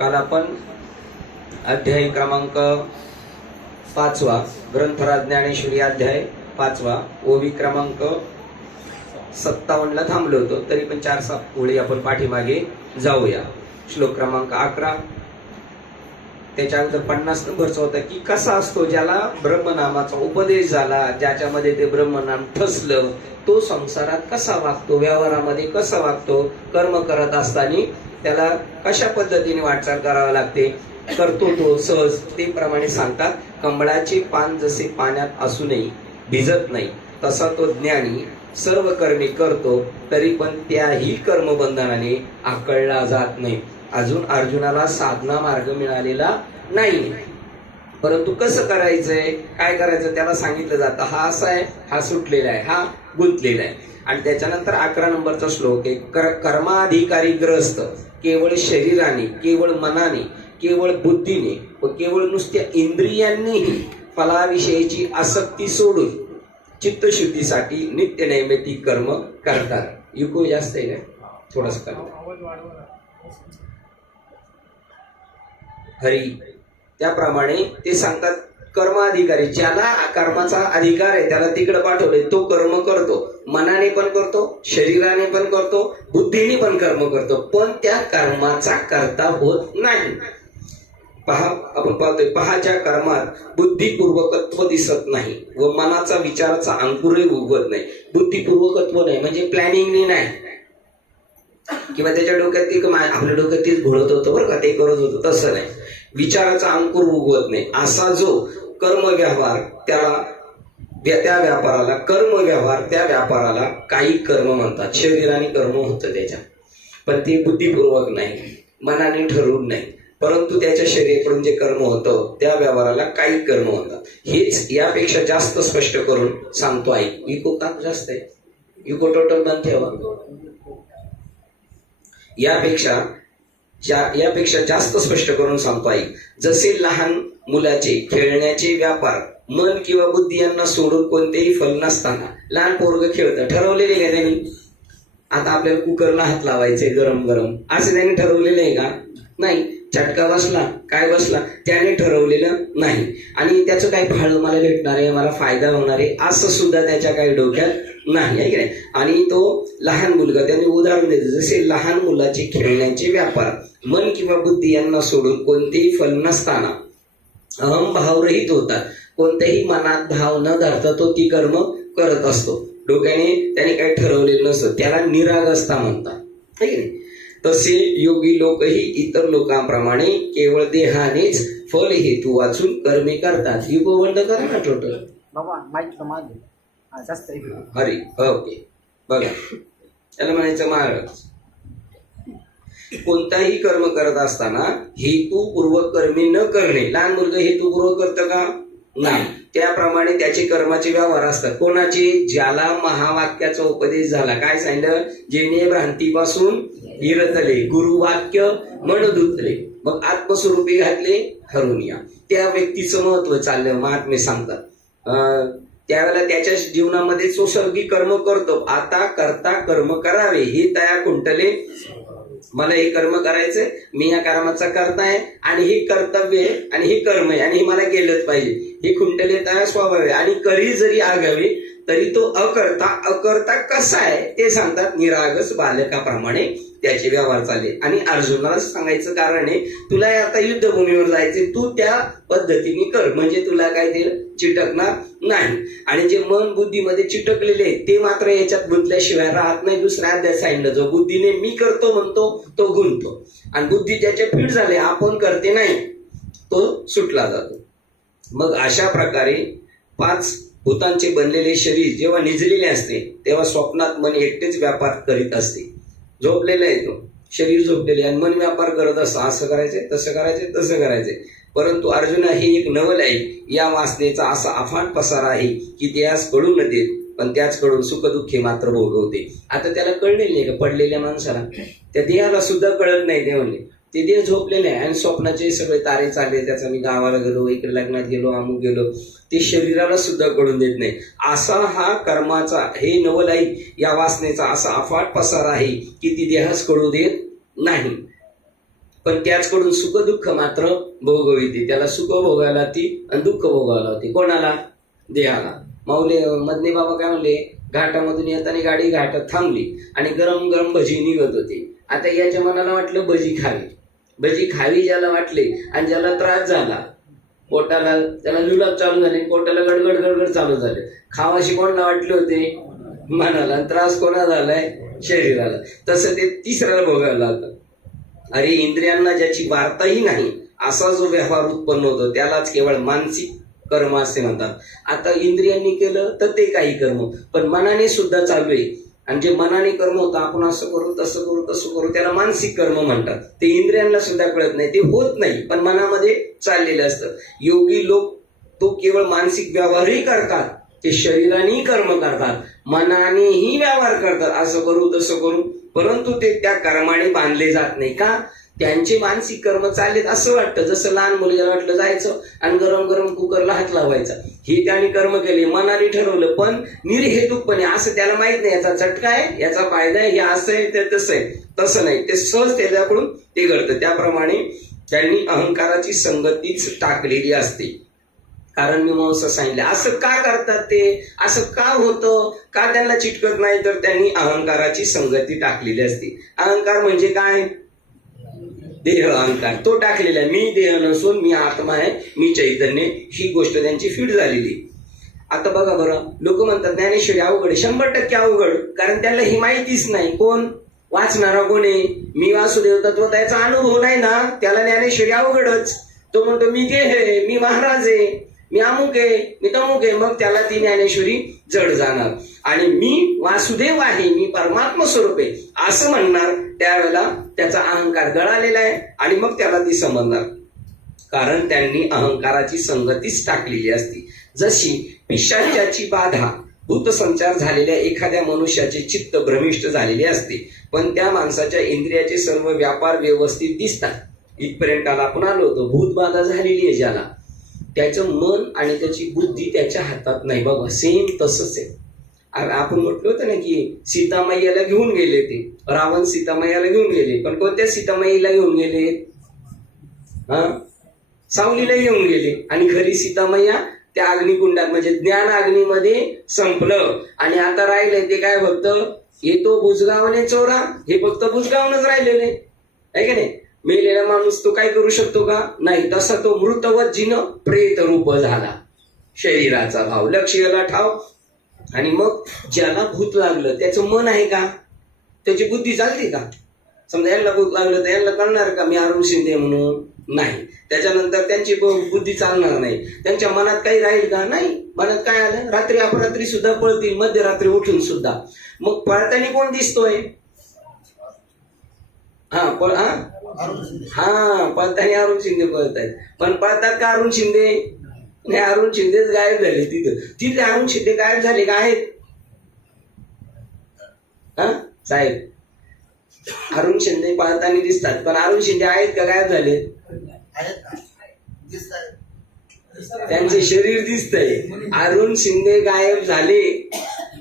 काल आपण अध्याय क्रमांक 5 ग्रंथराज ज्ञानेश्वरी अध्याय 5 ओवी क्रमांक 57 थांबलो होतो. तरी पण 4-7 ओळी आपण पाठीमागे जाऊया. श्लोक क्रमांक 11 त्याच्या अगोदर 50 नंबरचा होता की कसा असतो ज्याला ब्रह्मनामाचा उपदेश झाला, ज्याच्यामध्ये ते ब्रह्मनाम ठसलं, तो संसारात कसा वागतो, व्यवहारामध्ये कसा वागतो, कर्म करत असताना त्याला कशा पद्धतीने वाटचाल करावी लागते, करतो तो सहज. ते प्रमाणे सांगतात, कमळाचे पान जसे पाण्यात असूनही भिजत नाही तसा तो ज्ञानी सर्व कर्मे करतो तरी पण त्याही कर्मबंधनाने आकळला जात नाही. अजून अर्जुनाला साधना मार्ग मिळालेला नाही, परंतु कसं करायचंय, काय करायचं त्याला सांगितलं जातं. हा असा आहे, हा सुटलेला आहे, हा गुंतलेला आहे. आणि त्याच्यानंतर 11 नंबरचा श्लोक आहे, कर्माधिकारी ग्रस्त केवळ शरीराने, केवळ मनाने, केवळ बुद्धीने व केवळ नुसत्या इंद्रियांनीही फलाविषयीची आसक्ती सोडून चित्तशुद्धीसाठी नित्य नैमित्तिक कर्म करतात. युको जास्त आहे का, थोडस हरी. त्याप्रमाणे ते सांगतात, कर्माधिकारी ज्याला कर्माचा अधिकार आहे त्याला तिकडे पाठवले, तो कर्म करतो, मनाने पण करतो, शरीराने पण करतो, बुद्धीने पण कर्म करतो, पण त्या कर्माचा कर्ता होत नाही. पहा, आपण पाहतोय, पहाच्या कर्मात बुद्धिपूर्वकत्व दिसत नाही व मनाचा विचाराचा अंकुरही उगवत नाही. बुद्धिपूर्वकत्व नाही म्हणजे प्लॅनिंगने नाही, किंवा त्याच्या डोक्यात ती आपल्या डोक्यात तीच घोळत होतं बरं का, ते करत होतं, तसं नाही. विचाराचा अंकुर उगवत नाही असा जो कर्म व्यवहार, त्याला त्या व्यापाराला कर्म व्यवहार, त्या व्यापाराला काही कर्म म्हणतात. शरीराने कर्म होतं त्याच्या, पण ते बुद्धिपूर्वक नाही, मनाने ठरवून नाही, परंतु त्याच्या शरीराकडून जे कर्म होतं त्या व्यवहाराला काही कर्म होतात. हेच यापेक्षा जास्त स्पष्ट करून सांगतो. इको का जास्त आहे, इको टोटल बंद ठेवा. यापेक्षा जास्त स्पष्ट करून सांगतो. जसे लहान मुलाचे खेळण्याचे व्यापार मन किंवा बुद्धी यांना सोडून कोणतेही फल नसताना लहान पोरग खेळतं, ठरवलेले का त्यांनी, आता आपल्याला कुकरला हात लावायचे गरम गरम, असे त्यांनी ठरवलेले आहे का? नाही. झटका बसला, काय बसला, त्याने ठरवलेलं नाही. आणि त्याचं काही फळ मला भेटणार आहे, मला फायदा होणार आहे, असं सुद्धा त्याच्या काही डोक्यात नाही, आहे की नाही. आणि तो लहान मुलगा, त्यांनी उदाहरण देतो, जसे लहान मुलाचे खेळण्याचे व्यापार मन किंवा बुद्धी यांना सोडून कोणतेही फल नसताना अहम भावरहित होतात. कोणत्याही मनात भाव न धरता तो ती कर्म करत असतो. डोक्याने त्याने काही ठरवलेलं नसतं, त्याला निरागसता म्हणतात, आहे की नाही. तसे योगी लोकही इतर लोकांप्रमाणे केवळ देहानेच फल हेतू वाचून कर्मे करतात. युगो बंद करा ना टोटल हरी. ओके, बघा, त्याला म्हणायचं महाराज, कोणताही कर्म करत असताना हेतुपूर्वक कर्मे न करणे. लहान मुलगा हेतुपूर्वक करतं का? नाही. त्याप्रमाणे त्याचे कर्माचे व्यवहार असतात. कोणाचे? ज्याला महावाक्याचा उपदेश झाला. काय सांगितलं? जेणे भ्रांतीपासून विरतले, गुरुवाक्य मन धुतले, मग आत्मस्वरूपी घातले हरून या. त्या व्यक्तीचं महत्व चाललं, महात्मे सांगतात. त्यावेळेला त्याच्या जीवनामध्ये तो सर्गी कर्म करतो. आता करता कर्म करावे हे तया कुंटले, मला हे कर्म करायचंय, मी या कर्माचा करता आहे आणि हे कर्तव्य आहे आणि हे कर्म आहे आणि हे मला केलंच पाहिजे, हे खुंटले तया स्वभाव आहे. आणि करी जरी आगावे तरी तो अकर्ता कसा आहे ते सांगतात. निरागस बालकाप्रमाणे त्याचे व्यवहार चालले. आणि अर्जुनाला सांगायचं कारण आहे, तुला आता युद्धभूमीवर जायचे, तू त्या पद्धतीने कर, म्हणजे तुला काय ते चिटकणार नाही. आणि जे मन बुद्धीमध्ये चिटकलेले ते मात्र याच्यात गुंतल्याशिवाय राहत नाही. दुसऱ्या अध्याय सांगितलं, जो बुद्धीने मी करतो म्हणतो तो गुंततो, आणि बुद्धी ज्याच्या फीट झाले आपण करते नाही तो सुटला जातो. मग अशा प्रकारे 5 भूतांचे बनलेले शरीर जेव्हा निजलेले असते तेव्हा स्वप्नात मन एकटेच व्यापार करीत असते. झोपलेलं आहे तो शरीर, झोपलेले, आणि मन व्यापार करत असतं, असं करायचंय, तसं करायचंय, तसं करायचंय. परंतु अर्जुन, हे एक नवल आहे. या वासनेचा असा अफाट पसार आहे की त्यास कळू न देत, पण त्याचकडून सुखदुःखे मात्र भोगवते. आता त्याला कळलेलं नाही का? पडलेल्या माणसाला, त्या देहाला सुद्धा कळत नाही. ते म्हणले ते देह झोपलेले आहे आणि स्वप्नाचे सगळे तारे चालले, त्याचा मी गावाला गेलो, इकडे लग्नात गेलो, अमुक गेलो, ते शरीराला सुद्धा कळून देत नाही. असा हा कर्माचा, हे नवलाई या वासनेचा असा अफाट पसार आहे की ती देहास कळू देत नाही. पण त्याचकडून सुख दुःख मात्र भोगविते. त्याला सुख भोगायला ती आणि दुःख भोगायला होती. कोणाला? देहाला. माऊली मधने बाबा काय म्हणले, घाटामधून येताना गाडी घाटात थांबली आणि गरम गरम भजी निघत होती. आता याच्या मनाला वाटलं भजी खावी. भजी खावी ज्याला वाटले आणि ज्याला त्रास झाला, पोटाला त्याला जुलाब चालू झाले, पोटाला गडगड गडगड चालू झाले, खावाशी कोणाला वाटले होते? मनाला. त्रास कोणा झालाय? शरीराला. तसं ते तिसऱ्याला भोगायला होतं. अरे इंद्रियांना ज्याची वार्ताही नाही असा जो व्यवहार उत्पन्न होतो त्यालाच केवळ मानसिक कर्म असे म्हणतात. आता इंद्रियांनी केलं तर ते काही कर्म, पण मनाने सुद्धा चालू आहे. आणि जे मनाने कर्म होतं, आपण असं करू तसं करू तसं करू, त्याला मानसिक कर्म म्हणतात. ते इंद्रियांना सुद्धा कळत नाही, ते होत नाही, पण मनामध्ये चाललेलं असतं. योगी लोक तो केवळ मानसिक व्यवहारही करतात, ते शरीरानेही कर्म करतात, मनानेही व्यवहार करतात, असं करू तसं करू, परंतु ते त्या कर्माने बांधले जात नाही. का? त्यांचे मानसिक कर्म चाललेत असं वाटतं. जसं लहान मुलीला वाटलं जायचं आणि गरम गरम कुकरला हात लावायचा, हे त्याने कर्म केले, मनाने ठरवलं, पण निर्हेतुकपणे. असं त्याला माहित नाही याचा चटका आहे, याचा फायदा आहे, हे असं आहे ते तसं आहे. तसं नाही, ते सहज त्याच्याकडून ते घडतं. त्याप्रमाणे त्यांनी अहंकाराची संगतीच टाकलेली असते. कारण मी मग असं सांगितलं. असं का करतात ते? असं का होतं? का त्यांना चिटकत नाही? तर त्यांनी अहंकाराची संगती टाकलेली असते. अहंकार म्हणजे काय? देह अहंकार, तो टाकलेला आहे. मी देह नसून मी आत्मा आहे, मी चैतन्य, ही गोष्ट त्यांची फिट झालेली. आता बघा बरं, लोक म्हणतात ज्ञानेश्वरी अवघड. 100% अवघड, कारण त्यांना ही माहितीच नाही. कोण वाचणारा? कोण आहे? मी वासुदेव तत्व त्याचा अनुभव नाही ना, त्याला ज्ञानेश्वरी अवघडच. तो म्हणतो मी देह आहे, मी महाराज आहे, मी अमुक आहे, मी तमुक आहे, मग त्याला ती ज्ञानेश्वरी जड जाणार. आणि मी वासुदेव आहे, मी परमात्मा स्वरूप आहे असं म्हणणार, त्यावेळेला त्याचा अहंकार गळालेला आहे आणि मग त्याला ती समजणार. कारण त्यांनी अहंकाराची संगतीच टाकलेली असती. जशी पिशाच्याची बाधा भूतसंचार झालेल्या एखाद्या मनुष्याचे चित्त भ्रमिष्ट झालेले असते, पण त्या माणसाच्या इंद्रियाचे सर्व व्यापार व्यवस्थित दिसतात. इथपर्यंत आपण आलो होतो. भूतबाधा झालेली आहे ज्याला, त्याचं मन आणि त्याची बुद्धी त्याच्या हातात नाही. बघा सेम तसंच आहे. आपण म्हटलं होतं ना की सीतामाईला घेऊन गेले, ते रावण सीतामाईला घेऊन गेले, पण कोणत्या सीतामाईला घेऊन गेले? सावलीला घेऊन गेले. आणि खरी सीतामैया त्या अग्निकुंडात म्हणजे ज्ञान अग्नीमध्ये संपलं. आणि आता राहिलंय ते काय? फक्त येतो बुजगावने चोरा, हे फक्त बुजगावनच राहिलेले आहे का नाही? मेलेला माणूस तो काय करू शकतो का? नाही. तसा तो मृतवत जिनं प्रेत रूप झाला. शरीराचा भाव लक्ष याला ठाव. आणि मग ज्याला भूत लागलं त्याचं मन आहे का? त्याची बुद्धी चालते का? समजा यांना भूत लागलं तर यांना कळणार का मी अरुण शिंदे म्हणून? नाही. त्याच्यानंतर त्यांची बुद्धी चालणार नाही. त्यांच्या मनात काही राहील का? नाही. मनात काय आलं? रात्री अपरात्री सुद्धा पळतील, मध्यरात्री उठून सुद्धा. मग पळताना कोण दिसतोय? पळताना अरुण शिंदे पळत आहेत. पण पळतात का अरुण शिंदे? नाही, अरुण शिंदेच गायब झाले. तिथे अरुण शिंदे गायब झाले का? आहेत साहेब, अरुण शिंदे पळताना दिसतात, पण अरुण शिंदे आहेत का गायब झाले? त्यांचे शरीर दिसतंय. अरुण शिंदे गायब झाले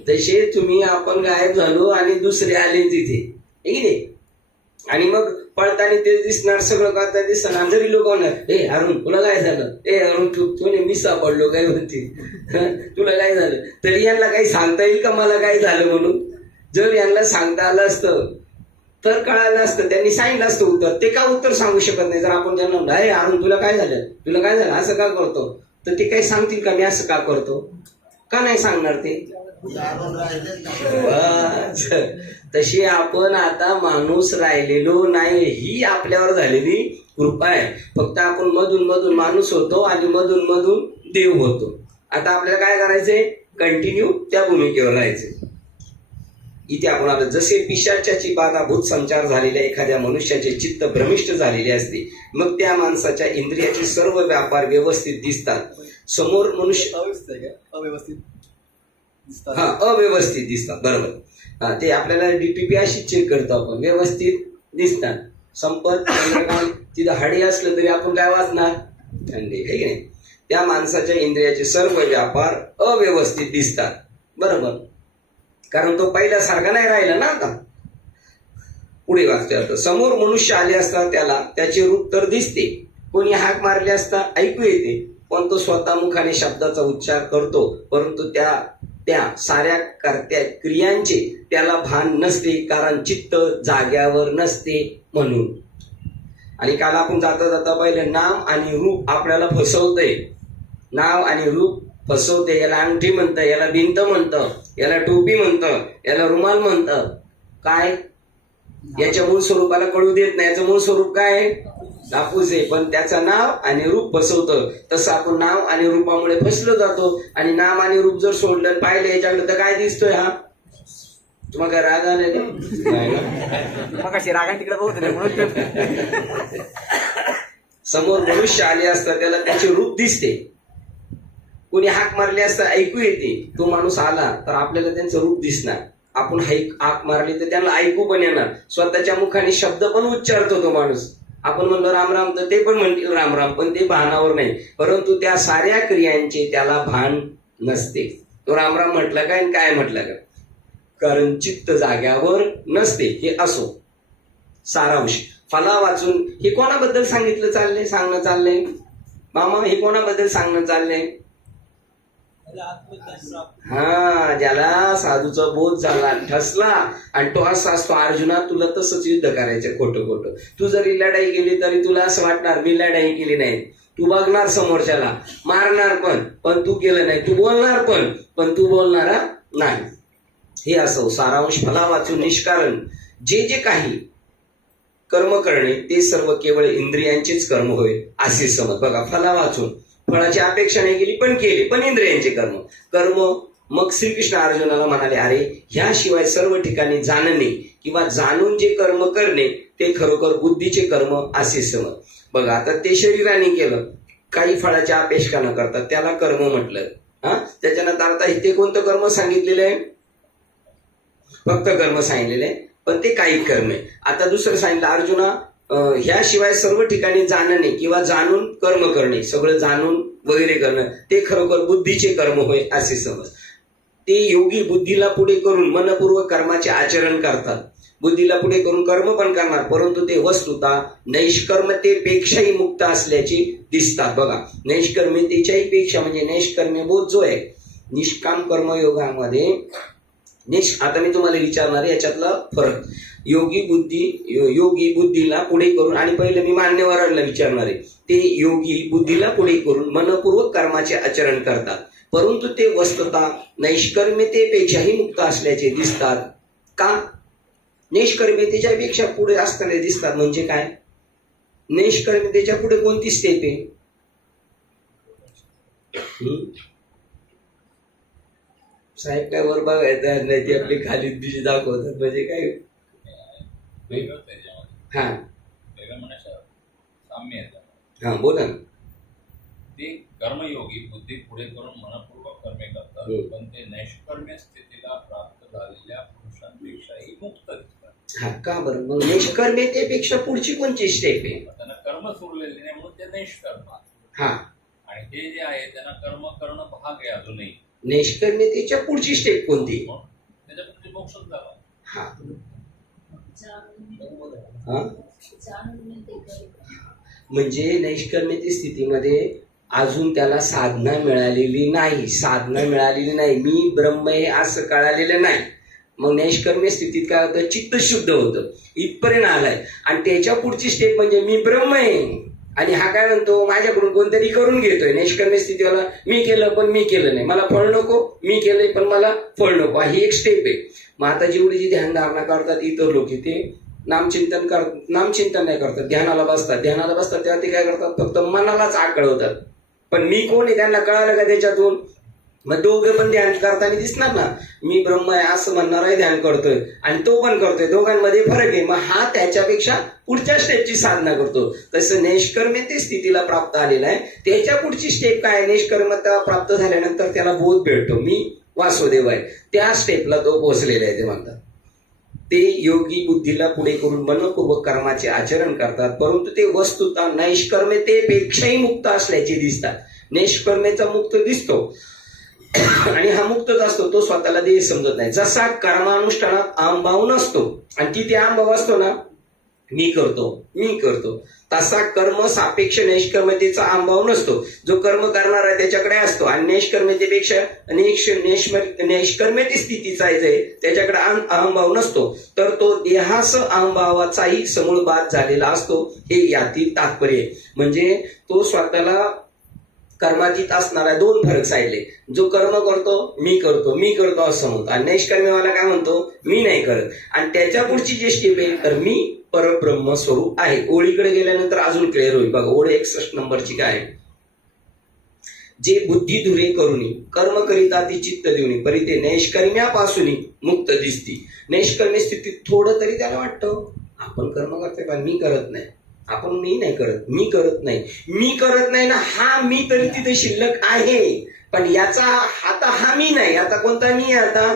तसे तुम्ही आपण गायब झालो आणि दुसरे आले तिथे, आणि मग पळताना ते दिसणार, सगळं करता दिसणार. जरी लोक होणार, ए अरुण तुला काय झालं? ए अरुण तू मी सापडलो काय म्हणते, तुला काय झालं? तरी यांना काही सांगता येईल का मला काय झालं म्हणून? जर यांना सांगता आलं असतं तर कळालं असतं, त्यांनी सांगितलं असतं उत्तर. ते का उत्तर सांगू शकत नाही? जर आपण त्यांना म्हणलं, ए अरुण तुला काय झालं, तुला काय झालं, असं का करतो, तर ते काही सांगतील का मी असं का करतो? का नाही सांगणार ते? तशी आपण आता माणूस राहिलेलो नाही, ही आपल्यावर झालेली कृपा आहे. फक्त आपण मधून मधून माणूस होतो आणि मधून मधून देव होतो. आता आपल्याला काय करायचंय? कंटिन्यू त्या भूमिकेवर राहायचे. इथे आपण आता जसे पिशाच्याची बाधा भूत संचार झालेल्या एखाद्या मनुष्याचे चित्त भ्रमिष्ट झालेले असते, मग त्या माणसाच्या इंद्रियाचे सर्व व्यापार व्यवस्थित दिसतात. समोर मनुष्य अव्यवस्थित दिसतात. बरोबर. ते आपल्याला डीपीपी अशी चेक करतो आपण, व्यवस्थित दिसतात. संपत तिथं हाडी असलं तरी आपण काय वाचणार? थंडी, हे की नाही? त्या माणसाच्या इंद्रियाचे सर्व व्यापार अव्यवस्थित दिसतात. बरोबर. कारण तो पहिल्यासारखा नाही राहिला ना आता. पुढे वाचतोय आता, समोर मनुष्य आले असता त्याला त्याचे रूप तर दिसते, कोणी हाक मारले असता ऐकू येते, पण तो स्वतः मुखाने शब्दाचा उच्चार करतो, परंतु त्या साऱ्या क्रियांचे त्याला भान नसते, कारण चित्त जाग्यावर नसते म्हणून. आणि काल आपण जाता जाता पाहिलं, नाम आणि रूप आपल्याला फसवतंय. नाव आणि रूप फसवते. याला अंगठी म्हणतं, याला भिंत म्हणतं, याला टोपी म्हणतं, याला रुमाल म्हणतं. काय? याच्या मूळ स्वरूपाला कळू देत नाही. याचं मूळ स्वरूप काय? कापूस आहे, पण त्याचं नाव आणि रूप फसवतं. तसं आपण नाव आणि रूपामुळे फसलो जातो. आणि नाम आणि रूप जर सोडलं पाहिलं याच्याकडे तर काय दिसतोय? हा तुम्हाला काय राग आले तिकडे? समोर मनुष्य आले असता त्याला त्याचे रूप दिसते, कोणी हाक मारले असता ऐकू येते. तो माणूस आला तर आपल्याला त्यांचं रूप दिसणार. आपण हाक मारली तर त्यांना ऐकू पण येणार. स्वतःच्या मुखाने शब्द पण उच्चारतो तो माणूस. आपण म्हणलो राम राम तर ते पण म्हणतील राम राम, पण ते भानावर नाही. परंतु त्या साऱ्या क्रियांचे त्याला भान नसते. तो राम राम म्हटला काय आणि काय म्हटलं का, कारण चित्त जाग्यावर नसते. हे असो सारांश. फला वाचून हे कोणाबद्दल सांगणं चाललंय मामा? हे कोणाबद्दल सांगणं चाललंय? हा, ज्याला साधूचा बोध झाला, ठसला, आणि तो असा असतो, अर्जुना तुला तसंच युद्ध करायचं खोटं खोटं. तू जरी लढाई केली तरी तुला असं वाटणार मी लढाई केली नाही. तू बघणार समोरच्याला, मारणार पण तू केलं नाही. तू बोलणार पण तू बोलणारा नाही. हे असो सारांश. फला वाचून निष्कारण जे जे काही कर्म करणे ते सर्व केवळ इंद्रियांचेच कर्म होय असे समज. बघा, फला वाचून फळाची अपेक्षा नाही केली पण केली, पण इंद्रियांचे कर्म. मग श्रीकृष्ण अर्जुनाला म्हणाले, अरे ह्याशिवाय सर्व ठिकाणी जाणणे किंवा जाणून जे कर्म करणे ते खरोखर बुद्धीचे कर्म असे समज. बघा, आता ते शरीराने केलं, काही फळाची अपेक्षा न करता त्याला कर्म म्हटलं. त्याच्यानंतर आता इथे कोणतं कर्म सांगितलेलं आहे? फक्त कर्म सांगितलेलं आहे, पण ते काही कर्म आहे. आता दुसरं सांगितलं, अर्जुना ह्याशिवाय सर्व ठिकाणी जाणणे किंवा जाणून कर्म करणे, सगळं जाणून वगैरे करणं ते खरोखर बुद्धीचे कर्म होय असे समज. ते योगी बुद्धीला पुढे करून मनपूर्वक कर्माचे आचरण करतात. बुद्धीला पुढे करून कर्म पण करणार, परंतु ते वस्तुतः नैष्कर्मतेपेक्षाही मुक्त असल्याचे दिसतात. बघा, नैष्कर्मतेच्याही पेक्षा म्हणजे नैष्कर्म्य बोध जो आहे निष्काम कर्मयोगामध्ये. आता मी तुम्हाला विचारणार आहे याच्यातला फरक. योगी बुद्धीला पुढे करून, आणि पहिले मी मान्यवरांना विचारणार आहे, ते योगी बुद्धीला पुढे करून मनपूर्वक कर्माचे आचरण करतात, परंतु ते वस्तुतः नैष्कर्म्यतेपेक्षाही मुक्त असल्याचे दिसतात. का? नैष्कर्म्यतेच्या पेक्षा पुढे असताना दिसतात म्हणजे काय? नैष्कर्म्यतेच्या पुढे कोणती स्टेप आहे? साहेब काय वर बघायचं नाही, ती आपली खाली दिशी दाखवतात म्हणजे काय? हा बोला ना. ते कर्मयोगी बुद्धी पुढे करून मनपूर्वक कर्मे करतात, पण ते नैष्कर्म्य स्थितीला प्राप्त झालेल्या पुरुषांपेक्षाही मुक्त दिसतात. हा, का बरं? मग नैष्कर्म्यतेपेक्षा पुढची कोणची स्टेप आहे? त्यांना कर्म सुरलेले नाही म्हणून ते नैष्कर्म. हा, आणि हे जे आहे त्यांना कर्म करणं भाग आहे अजूनही. नैष्कर्म्यतेच्या पुढची स्टेप कोणती? त्याच्यापुढे मोक्षच झाला. हा, म्हणजे नैष्कर्म्यते स्थितीमध्ये अजून त्याला साधना मिळालेली नाही. मी ब्रह्म आहे असं कळालेलं नाही. मग नैष्कर्म्य स्थितीत काय होतं? चित्त शुद्ध होतं, इथपर्यंत आलाय. आणि त्याच्या पुढची स्टेप म्हणजे मी ब्रह्म आहे, आणि हा काय म्हणतो माझ्याकडून कोणतरी करून घेतोय. नैष्कर्म्य स्थितीवाला मी केलं पण मी केलं नाही, मला फळ नको, मी केलंय पण मला फळ नको, ही एक स्टेप आहे. मग आता जेवढी जी ध्यान धारणा करतात इतर लोक, ते नामचिंतन नाही करतात, ध्यानाला बसतात तेव्हा ते काय करतात? फक्त मनालाच आकळवतात. पण मी कोण आहे त्यांना कळालं का त्याच्यातून? मग दोघं पण ध्यान करताना दिसणार ना, मी ब्रह्म आहे असं म्हणणाराही ध्यान करतोय आणि तो पण करतोय, दोघांमध्ये फरक आहे. मग हा त्याच्यापेक्षा पुढच्या स्टेपची साधना करतो. तसं नैष्कर्म्यते स्थितीला प्राप्त आलेला आहे, त्याच्या पुढची स्टेप काय? नैष्कर्म्यता प्राप्त झाल्यानंतर त्याला बोध भेटतो, मी वासुदेव आहे. त्या स्टेपला तो पोहोचलेला आहे. ते म्हणतात ते योगी बुद्धीला पुढे करून मनपूर्वक कर्माचे आचरण करतात, परंतु ते वस्तुतः नैष्कर्म्यतेपेक्षाही मुक्त असल्याचे दिसतात. नैष्कर्म्यचा मुक्त दिसतो आणि हा मुक्तच असतो, तो स्वतःला देह समजत नाही. जसा कर्मानुष्ठानात अहंभाव नसतो आणि तिथे अहंभाव असतो ना, मी करतो, तसा कर्म सापेक्ष नैष्कर्म्यतेचा अहंभाव नसतो. जो कर्म करणार आहे त्याच्याकडे असतो. आणि नैष्कर्म्यतेपेक्षा नैष्कर्म्यते स्थितीचा आहे त्याच्याकडे अहंभाव नसतो. तर तो देहास अहंभावाचाही समूळ बाद झालेला असतो. हे यातील तात्पर्य आहे. म्हणजे तो स्वतःला कर्मातीत असणारा दोन फरक सांगितले. जो कर्म करतो मी करतो असं म्हणतो, आणि नैष्कर्म्यवाला काय म्हणतो, मी नाही करत. आणि त्याच्या पुढची जी स्टेप आहे, तर मी परब्रह्म स्वरूप आहे. ओळीकडे गेल्यानंतर अजून क्लिअर होईल बघा. ओळ 61 नंबरची काय आहे, जे बुद्धी धुरे करुनी कर्म करिता ती चित्त देऊनी परी ते नैष्कर्म्यापासून मुक्त दिसती. नैष्कर्म्य स्थितीत थोडं तरी त्याला वाटतं आपण कर्म करतोय पण मी करत नाही, मी करत नाही ना, हा मी तरी तिथे शिल्लक आहे. पण याचा आता हा मी नाही. आता कोणता मी? आता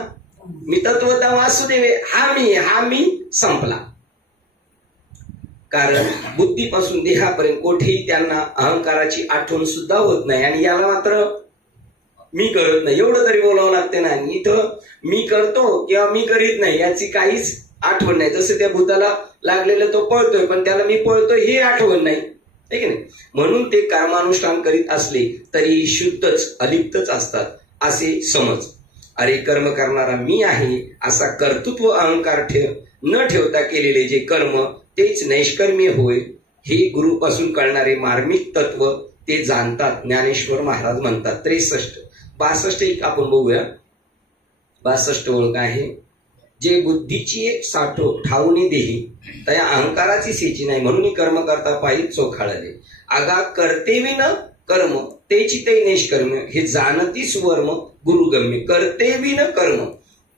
मी तत्वता वासुदेव, हा मी संपला. कारण बुद्धीपासून देहापर्यंत कोठेही त्यांना अहंकाराची आठवण सुद्धा होत नाही. आणि याला मात्र मी करत नाही एवढं तरी बोलावं लागते ना. इथं मी करतो किंवा मी करीत नाही याची काहीच आठवण नाही. जसं त्या भूताला लागलेलं तो पळतोय पण त्याला मी पळतोय हे आठवण नाही, आहे की नाही. म्हणून ते कर्मानुष्ठान करीत असले तरी शुद्धच अलिप्तच असतात असे समज. अरे कर्म करणारा मी आहे असा कर्तृत्व अहंकार न ठेवता केलेले जे कर्म तेच नैष्कर्म्य होय. हे गुरुपासून कळणारे मार्मिक तत्व ते जाणतात. ज्ञानेश्वर महाराज म्हणतात. 63 62 एक आपण बघूया. 62 ओळख आहे, जे बुद्धीची एक साठो ठाऊनी देही त्या अहंकाराची सेची नाही म्हणून कर्म करता पायी चोखाळले. आगा कर्तेविन कर्म तेची ते नैष्कर्म्य हे जाणतीच वर्म गुरुगम्य. कर्तेविन कर्म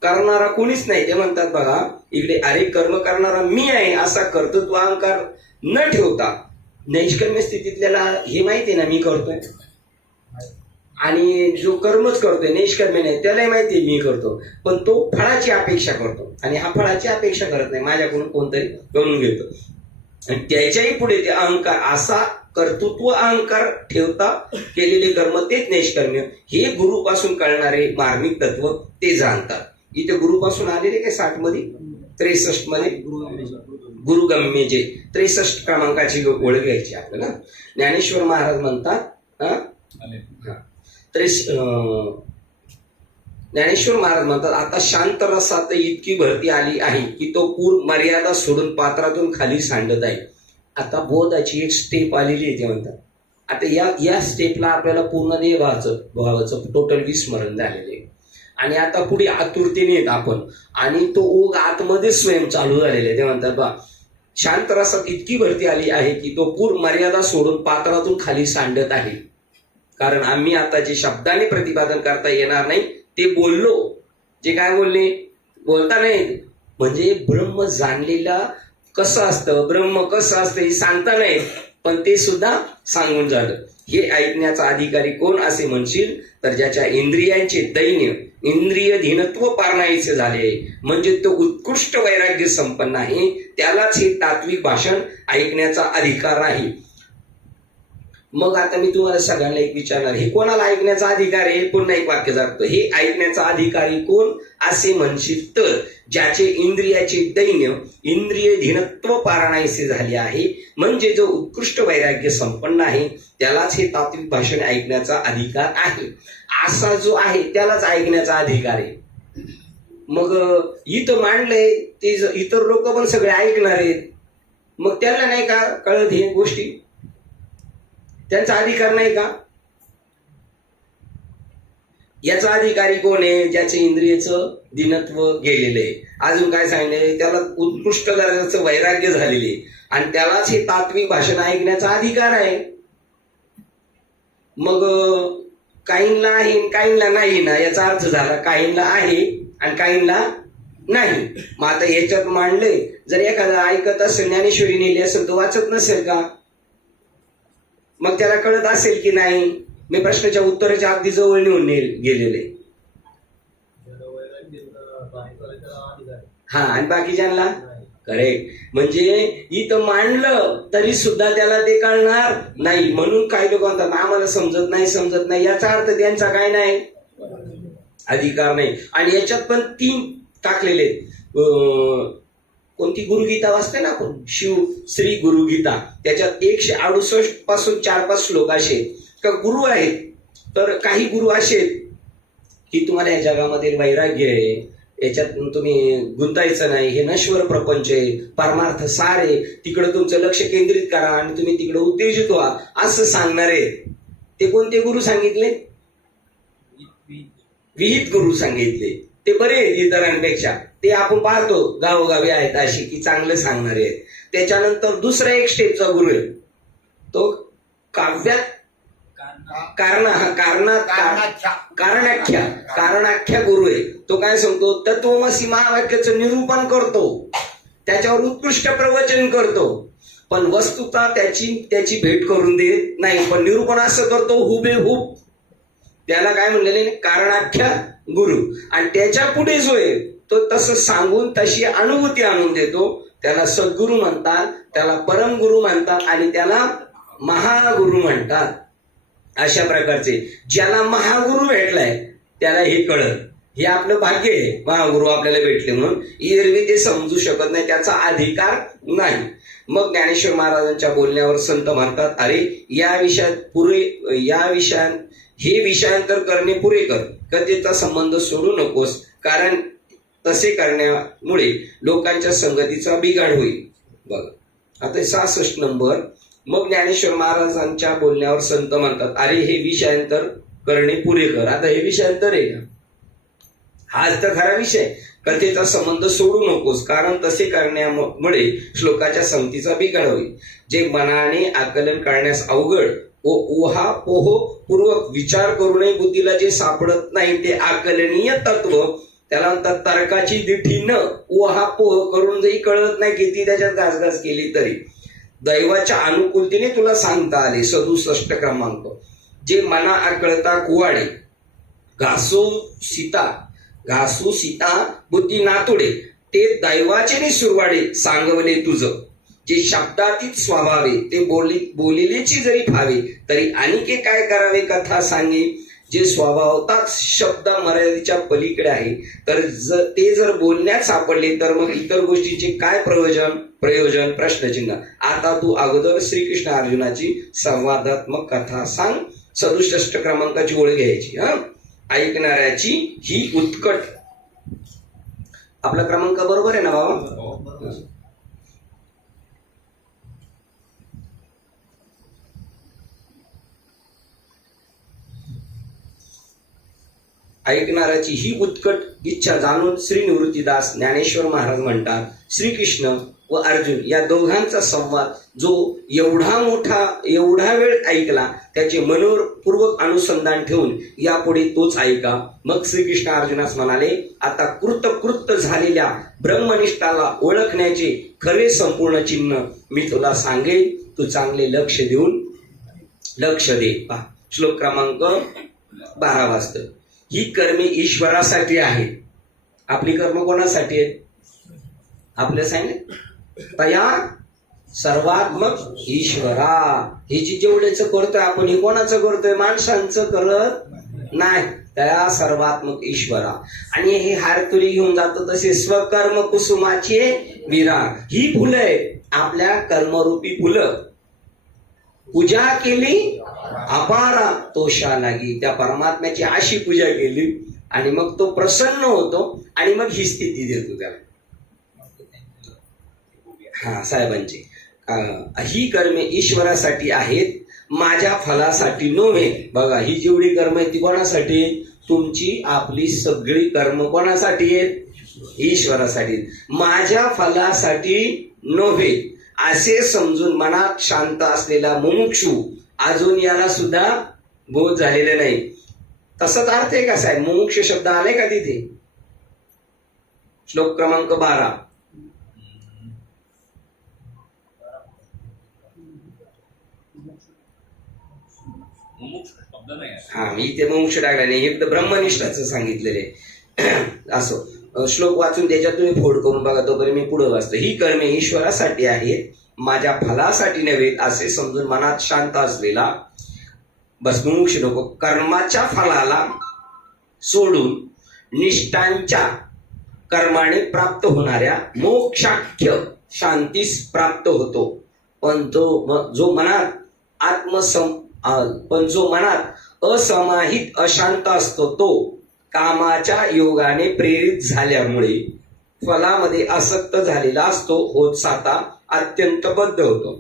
करणारा कोणीच नाही. ते म्हणतात बघा इकडे, अरे कर्म करणारा मी आहे असा कर्तृत्व अहंकार न ठेवता नैष्कर्म्य स्थितीतल्याला हे माहिती ना मी करतोय, आणि जो कर्मच करतोय नैष्कर्म्य नाही त्यालाही माहिती मी करतो, पण तो फळाची अपेक्षा करतो. आणि हा फळाची अपेक्षा करत नाही, माझ्याकडून कोणतरी करून घेतो. आणि त्याच्याही पुढे ते अहंकार असा कर्तृत्व अहंकार ठेवता केलेले कर्म तेच नैष्कर्म्य हे गुरुपासून कळणारे मार्मिक तत्व ते जाणतात. इथे गुरुपासून आलेले काय 60 मध्ये 63 मध्ये गुरुगम्य जे 63 क्रमांकाची ओळख घ्यायची आपल्याला. ज्ञानेश्वर महाराज म्हणतात ज्ञानेश्वर महाराज म्हणतात आता शांत रसात इतकी भरती आली आहे की तो पूर मर्यादा सोडून पात्रातून खाली सांडत आहे. आता बोधाची एक स्टेप आलेली आहे ते म्हणतात. आता या स्टेपला आपल्याला पूर्ण भावाचं टोटल विस्मरण झालेले आहे. आणि आता पुढे आतुरतेने येत आपण, आणि तो ओघ आतमध्ये स्वयं चालू झालेला आहे. ते म्हणतात बा शांत रसात इतकी भरती आली आहे की तो पूर मर्यादा सोडून पात्रातून खाली सांडत आहे. कारण आम्ही आता जे शब्दाने प्रतिपादन करता येणार नाही ते बोललो. जे काय बोलता नाही म्हणजे ब्रह्म जाणलेला कसं असतं, ब्रह्म कसं असतं हे सांगता नाही, पण ते सुद्धा सांगून झालं. हे ऐकण्याचा अधिकारी कोण असे म्हणशील तर ज्याच्या इंद्रियांचे दैन्य इंद्रिय धीनत्व पारणायचे झाले, म्हणजे तो उत्कृष्ट वैराग्य संपन्न आहे, त्यालाच हे तात्विक भाषण ऐकण्याचा अधिकार आहे. मग आता मी तुम्हाला सगळ्यांना एक विचारणार, हे कोणाला ऐकण्याचा अधिकार आहे? पुन्हा एक वाक्य जातो, हे ऐकण्याचा अधिकारी कोण असे म्हणशील तर ज्याचे इंद्रियाचे दैन्य इंद्रिय धीनत्व पारणायचे झाले आहे, म्हणजे जो उत्कृष्ट वैराग्य संपन्न आहे, त्यालाच हे तात्विक भाषण ऐकण्याचा अधिकार आहे. असा जो आहे त्यालाच ऐकण्याचा अधिकार आहे. मग इथं मांडलंय ते इतर लोक पण सगळे ऐकणार आहेत, मग त्यांना नाही का कळत हे गोष्टी? त्यांचा अधिकार नाही का? याचा अधिकारी कोण आहे? ज्याचे इंद्रियचं दिनत्व गेलेलं आहे. अजून काय सांगितलंय? त्याला उत्कृष्ट दर्जाचं वैराग्य झालेले आणि त्यालाच हे तात्विक भाषण ऐकण्याचा अधिकार आहे. मग काहींना आहे काहींना नाही ना, याचा अर्थ झाला काहींना आहे आणि काहींना नाही. मग आता याच्यात मांडले, जर एखादा ऐकत असेल ज्ञानेश्वरी नेली असेल तो वाचत नसेल का? मग त्याला कळत असेल की नाही? मी प्रश्नाच्या उत्तराच्या अगदी जवळ नेऊन गेलेले. हा, आणि बाकीच्यांना करेक्ट. म्हणजे इथं मांडलं तरी सुद्धा त्याला ते कळणार नाही. म्हणून काही लोक म्हणतात आम्हाला समजत नाही याचा अर्थ त्यांचा काय नाही, अधिकार नाही. आणि याच्यात पण 3 टाकलेले आहेत. कोणती गुरुगीता वाचते ना आपण, शिव श्री गुरुगीता, त्याच्यात 168 पासून 4-5 श्लोक असे आहेत का गुरु आहेत. तर काही गुरु असे आहेत की तुम्हाला या जगामध्ये वैराग्य आहे, याच्यात तुम्ही गुंतायचं नाही, हे नश्वर प्रपंच आहे, परमार्थ सार आहे, तिकडे तुमचं लक्ष केंद्रित करा आणि तुम्ही तिकडे उत्तेजित व्हा, असं सांगणारे. ते कोणते गुरु सांगितले? विहित गुरु सांगितले. ते बरे आहेत इतरांपेक्षा, ते आपण पाहतो गावोगावी आहेत अशी की चांगले सांगणारे आहेत. त्याच्यानंतर दुसरा एक स्टेपचा गुरु आहे तो काव्यात कारणाख्या गुरु आहे. तो काय सांगतो, तत्वमसी महावाक्याचं निरूपण करतो, त्याच्यावर उत्कृष्ट प्रवचन करतो, पण वस्तुता त्याची भेट करून देत नाही, पण निरूपण असं करतो हुबेहूब. त्याला काय म्हणलेले, कारणाख्या गुरु. आणि त्याच्या पुढे जो आहे तो तसं सांगून तशी अनुभूती आणून देतो, त्याला सद्गुरू म्हणतात, त्याला परमगुरु म्हणतात आणि त्याला महागुरु म्हणतात. अशा प्रकारचे ज्याला महागुरु भेटलाय त्याला हे कळत, हे आपलं भाग्य आहे, महागुरु आपल्याला भेटले म्हणून. एरवी ते समजू शकत नाही, त्याचा अधिकार नाही. मग ज्ञानेश्वर महाराजांच्या बोलण्यावर संत म्हणतात, अरे हे विषयांतर करणे पुरे कर, कथेचा संबंध सोडू नकोस, कारण तसे करण्यामुळे लोकांच्या संगतीचा बिघाड होईल. बघा आता 66 नंबर. मग ज्ञानेश्वर महाराजांच्या बोलण्यावर संत म्हणतात, अरे हे विषयांतर करणे पुरे कर. आता हे विषयांतर आहे का? हाच तर खरा विषय. कथेचा संबंध सोडू नकोस, कारण तसे करण्यामुळे श्लोकाच्या संगतीचा बिघाड होईल. जे मनाने आकलन करण्यास अवघड व ऊहापोह पूर्वक विचार करूनही बुद्धीला जे सापडत नाही ते आकलनीय तत्व, त्याला म्हणतात तर्काची दिठी न ऊहापोह करून जरी कळत नाही किती त्याच्यात घासघास केली तरी दैवाच्या अनुकूलतेने तुला सांगता आले. 67 क्रमांक. जे मना आकळता कुवाडे घासू सीता बुद्धी नातुडे, ते दैवाचे ने सुरवाडे सांगवले तुझं. जे शब्दातीत स्वभावे ते बोलिलेची जरी फावे, तरी आणखी काय करावे कथा सांगे. जे स्वभावताच शब्द मर्यादेच्या पलीकडे आहे, तर ते जर बोलण्यात सापडले तर मग इतर गोष्टींचे काय प्रयोजन प्रश्नचिन्ह. आता तू अगोदर श्रीकृष्ण अर्जुनाची संवादात्मक कथा सांग. 67 क्रमांकाची ओळ घ्यायची. ऐकणाऱ्याची ही उत्कट. आपला क्रमांक बरोबर आहे ना बाबा? ऐकणाऱ्याची ही उत्कट इच्छा जाणून श्री निवृत्तीदास ज्ञानेश्वर महाराज म्हणतात, श्रीकृष्ण व अर्जुन या दोघांचा संवाद जो एवढा वेळ ऐकला त्याचे मनोपूर्वक अनुसंधान ठेवून यापुढे तोच ऐका. मग श्रीकृष्ण अर्जुनास म्हणाले, आता कृत झालेल्या ब्रह्मनिष्ठाला ओळखण्याचे खरे संपूर्ण चिन्ह मी तुला सांगेन, तू चांगले लक्ष दे. पहा श्लोक क्रमांक 12 वाजत. ही कर्मे ईश्वरासाठी आहेत. आपली कर्म कोणासाठी आहेत? आपल्या सांगितले तया सर्वात्मक ईश्वरा. हे जी जेवढेच करतोय आपण हे कोणाचं करतोय? माणसांचं करत नाही. त्या सर्वात्मक ईश्वरा. आणि हे हारतुरी घेऊन जातो तसे स्वकर्म कुसुमाचे विराग. ही फुलं आहे आपल्या कर्मरूपी फुलं. पूजा केली अपारा तोषा लागी. त्या परमात्म्याची अशी पूजा केली आणि मग तो प्रसन्न होतो आणि मग ही स्थिती देतो त्याला. साहेबांची ही कर्मे ईश्वरासाठी आहेत, माझ्या फलासाठी नव्हे. बघा ही जेवढी कर्म आहेत ती कोणासाठी? तुमची आपली सगळी कर्म कोणासाठी आहेत? ईश्वरासाठी. माझ्या फलासाठी नव्हे असे समजून मनात शांत असलेला मुमुक्षू, अजून याला सुद्धा बोध झालेले नाही. तसंच अर्थ आहे का साहेब? मुमुक्ष शब्द आलाय का तिथे? श्लोक क्रमांक 12. मी इथे मुमुक्ष टाकला नाही, हे ब्रह्मनिष्ठाचं सांगितलेले. असो श्लोक वाचून त्याच्यात तुम्ही फोड करून बघा, तोपर्यंत मी पुढे वाचतो. ही कर्मे ईश्वरासाठी आहेत, माझ्या फलासाठी नव्हे असे समजून मनात शांत असलेला बस मुमुक्ष नको कर्माच्या फलाला सोडून निष्ठांच्या कर्माने प्राप्त होणाऱ्या मोक्षाख्य शांतीस प्राप्त होतो. पण जो मनात असमाहित अशांत असतो तो कामाच्या योगाने प्रेरित झाल्यामुळे फलामध्ये आसक्त झालेला असतो, होत साता अत्यंत बद्ध होतो.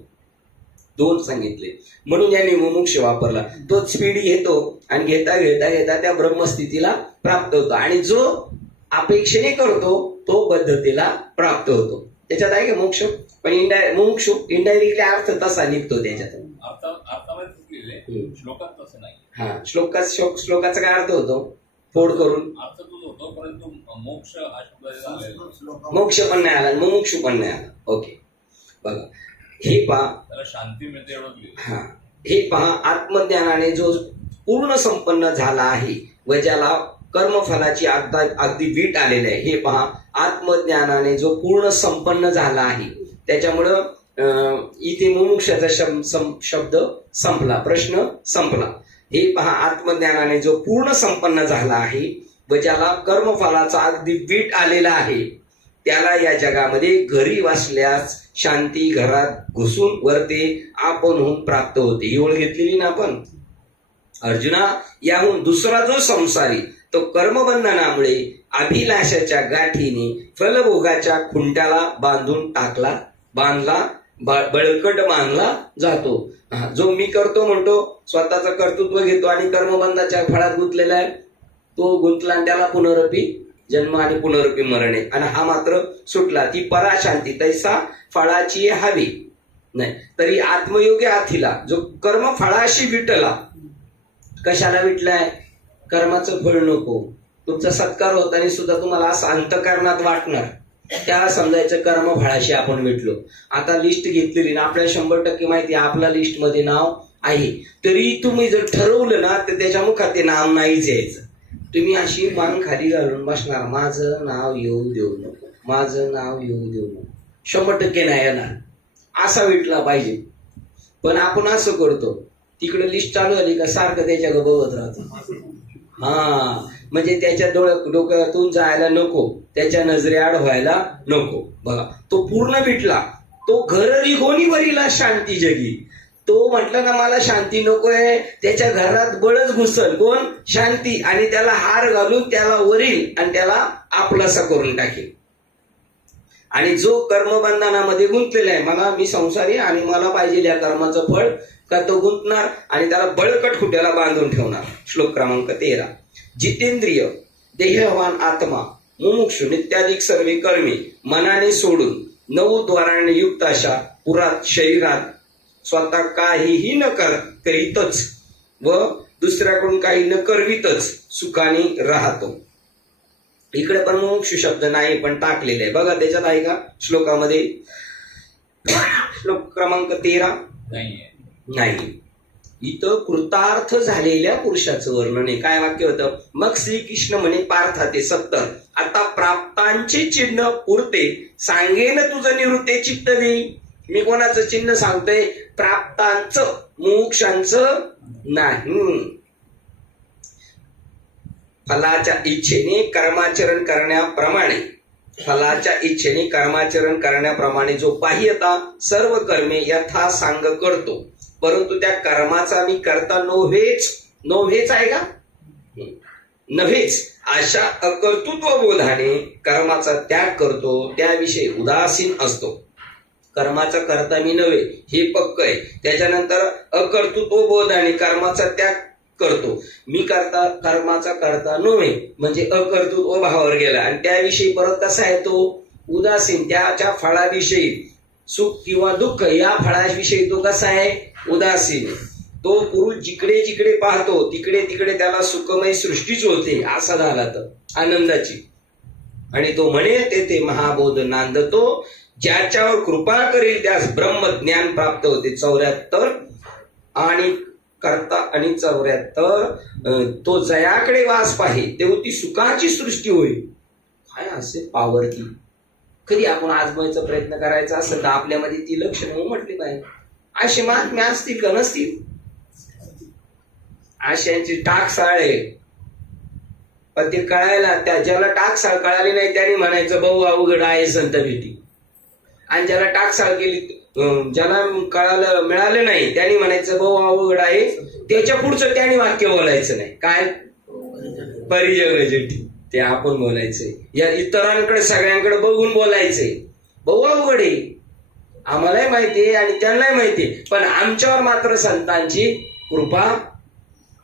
2 सांगितले. म्हणून याने मुमुक्ष वापरला. तो स्पीड घेतो आणि घेता घेता घेता त्या ब्रह्मस्थितीला प्राप्त होतो. आणि जो अपेक्षेने करतो तो बद्धतेला प्राप्त होतो. त्याच्यात आहे का मोक्ष? पण मुमुक्ष इनडायरेक्टली अर्थ तसा निघतो त्याच्यात. श्लोकात तसं नाही. हा, श्लोकाचा काय अर्थ होतो? फोड करून अर्थ तोच होतो, परंतु मोक्ष हा शब्द मोक्ष पण नाही आला, मुमुक्षु पण नाही आला. ओके, बघा हे पहा, त्याला शांती मिळते एवढं लिहिलं. हा, हे पहा, आत्मज्ञानाने जो पूर्ण संपन्न झाला आहे व ज्याला कर्मफलाची अगदी वीट आलेली आहे. हे पहा, आत्मज्ञानाने जो पूर्ण संपन्न झाला आहे त्याच्यामुळं इथे मुमुक्षाचा शब्द संपला, प्रश्न संपला. हे पहा, आत्मज्ञानाने जो पूर्ण संपन्न झाला आहे व ज्याला कर्मफलाचा अगदी वीट आलेला आहे त्याला या जगामध्ये घरी वाचल्यास शांती घरात घुसून वरते आपणहून प्राप्त होते. ही ओळ घेतलेली ना आपण. अर्जुना, याहून दुसरा जो संसारी तो कर्मबंधनामुळे अभिलाषाच्या गाठीने फलभोगाच्या खुंट्याला बळकट बांधला जातो. जो मी करतो म्हणतो, स्वतःचं कर्तृत्व घेतो आणि कर्मबंधाच्या फळात गुंतलेला आहे, तो गुंतला आणि त्याला पुनरपी जन्म आणि पुनरपी मरणे. आणि हा मात्र सुटला. ती पराशांती तैसा फळाची हवी नाही. तरी आत्मयोगी हाथीला जो कर्म फळाशी विटला. कशाला विटलाय? कर्माचं फळ नको. तुमचा सत्कार होताना सुद्धा तुम्हाला असं अंतःकरणात वाटणार, त्याला समजायचं कर्म फळाशी आपण भेटलो. आता लिस्ट घेतलेली ना, आपल्याला 100% माहिती आहे आपल्या लिस्ट मध्ये नाव आहे, तरी तुम्ही जर ठरवलं ना तर त्याच्या मुखात ते नाव नाहीच यायचं. तुम्ही अशी मान खाली घालून बसणार, माझं नाव येऊ देऊ नको, माझं नाव येऊ देऊ नको. 100% नाही येणार. असा भेटला पाहिजे. पण आपण असं करतो, तिकडे लिस्ट चालू झाली का सारखं त्याच्या बघत राहतो. हा, म्हणजे त्याच्या डोक्यातून जायला नको, त्याच्या नजरेआड व्हायला नको. बघा, तो पूर्ण भेटला. तो घरी कोणी वरीला शांती जगी. तो म्हटलं ना मला शांती नकोय, त्याच्या घरात बळच घुसल कोण? शांती. आणि त्याला हार घालून त्याला वरील आणि त्याला आपलासा करून टाकेल. आणि जो कर्मबंधनामध्ये गुंतलेला आहे, मी संसारी आणि मला पाहिजे या कर्माचं फळ, का तो गुंतणार आणि त्याला बळकट खुट्याला बांधून ठेवणार. श्लोक क्रमांक 13. जितेंद्रिय देहवान आत्मा मुमुक्षु नित्याधिक सर्वे कर्मी मनाने सोडून 9 द्वाराने युक्त अशा पुरात शरीरात स्वतः काहीही न करीतच व दुसऱ्याकडून काही न करवीतच सुखाने राहतो. इकडे पण मुमुक्षु शब्द नाही पण टाकलेले आहे. बघा त्याच्यात आहे का श्लोकामध्ये? श्लोक क्रमांक 13 नाही. इथं कृतार्थ झालेल्या पुरुषाचं वर्णन आहे. काय वाक्य होतं? मग श्रीकृष्ण म्हणे पार्था ते 70. आता प्राप्तांचे चिन्ह पुरते सांगेन तुझं निवृत्ते चित्त देई. मी कोणाचं चिन्ह सांगतोय? प्राप्तांचं, मोक्षांचं नाही. फलाच्या इच्छेने कर्माचरण करण्याप्रमाणे जो बाह्यता सर्व कर्मे यथा सांग करतो, परंतु त्या कर्माचा मी करता नव्हेच आहे का? नव्हेच अशा अकर्तृत्व बोधाने कर्माचा त्याग करतो, त्याविषयी उदासीन असतो. कर्माचा करता मी नव्हे हे पक्क आहे. त्याच्यानंतर अकर्तृत्व बोधाने कर्माचा त्याग करतो. मी कर्माचा करता नव्हे म्हणजे अकर्तृत्व भावावर गेला आणि त्याविषयी परत कसा आहे तो? उदासीन. त्याच्या फळाविषयी सुख किंवा दुःख या फळाविषयी तो कसा आहे? उदासीन. तो पुरुष जिकडे जिकडे पाहतो तिकडे तिकडे त्याला सुखमय सृष्टीच होते असा झाला तर आनंदाची. आणि तो म्हणे तेथे महाबोध नांदतो, ज्याच्यावर कृपा करेल त्यास ब्रह्मज्ञान प्राप्त होते. 74 आणि करता आणि 74 तो जयाकडे वास पाहे तेव्हा ती सुखाची सृष्टी होईल. काय असे पावर ती? कधी आपण आजमायचा प्रयत्न करायचा असेल तर आपल्यामध्ये ती लक्षणं उमटली पाहिजे. असे महात्म्य असतील का नसतील? आशयांची टाक साळे पण ते कळायला ज्याला टाकसाळ कळाली नाही त्याने म्हणायचं भाऊ अवघड आहे संत भेटी, आणि ज्याला टाकसाळ केली ज्याला कळालं मिळालं नाही त्याने म्हणायचं भाऊ अवघड आहे, त्याच्या पुढचं त्याने वाक्य बोलायचं नाही. काय परिजग जेठी ते आपण बोलायचंय. या इतरांकडे सगळ्यांकडे बघून बोलायचंय. भाऊ अवघड आहे, आम्हालाही माहितीये आणि त्यांनाही माहितीये, पण आमच्यावर मात्र संतांची कृपा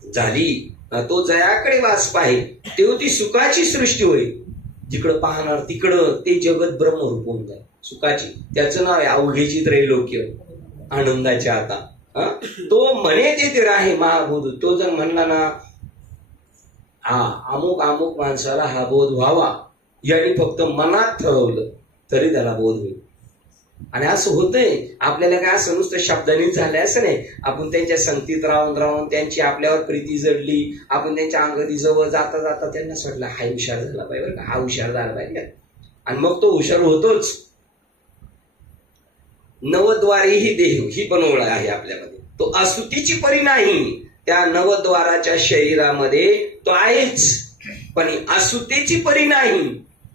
झाली. तो जयाकडे वास पाहे तेव्हा ती सुखाची सृष्टी होईल. जिकडं पाहणार तिकडं ते जगत ब्रह्मरूप होऊन जाईल सुखाची. त्याचं नाव आहे अवघेची त्रैलोक्य, आनंदाच्या आता. तो म्हणे ते राहे महाबोध. तो जर म्हणला ना अमुक अमुक माणसाला हा बोध व्हावा, यांनी फक्त मनात ठरवलं तरी त्याला बोध होईल. आणि असं होतंय आपल्याला. काय असं नुसतं शब्दांनी झालंय असं नाही. आपण त्यांच्या संगतीत राहून राहून त्यांची आपल्यावर प्रीती जडली, आपण त्यांच्या अंगदी जवळ जाता जाता त्यांना सोडला हा हुशार झाला पाहिजे बरं का, हा हुशार झाला पाहिजे, आणि मग तो हुशार होतोच. नवद्वारे ही देह ही पण ओळ आहे आपल्यामध्ये. तो असुतीची परी नाही, त्या नवद्वाराच्या शरीरामध्ये तो आहेच, पण असुतेची परी नाही.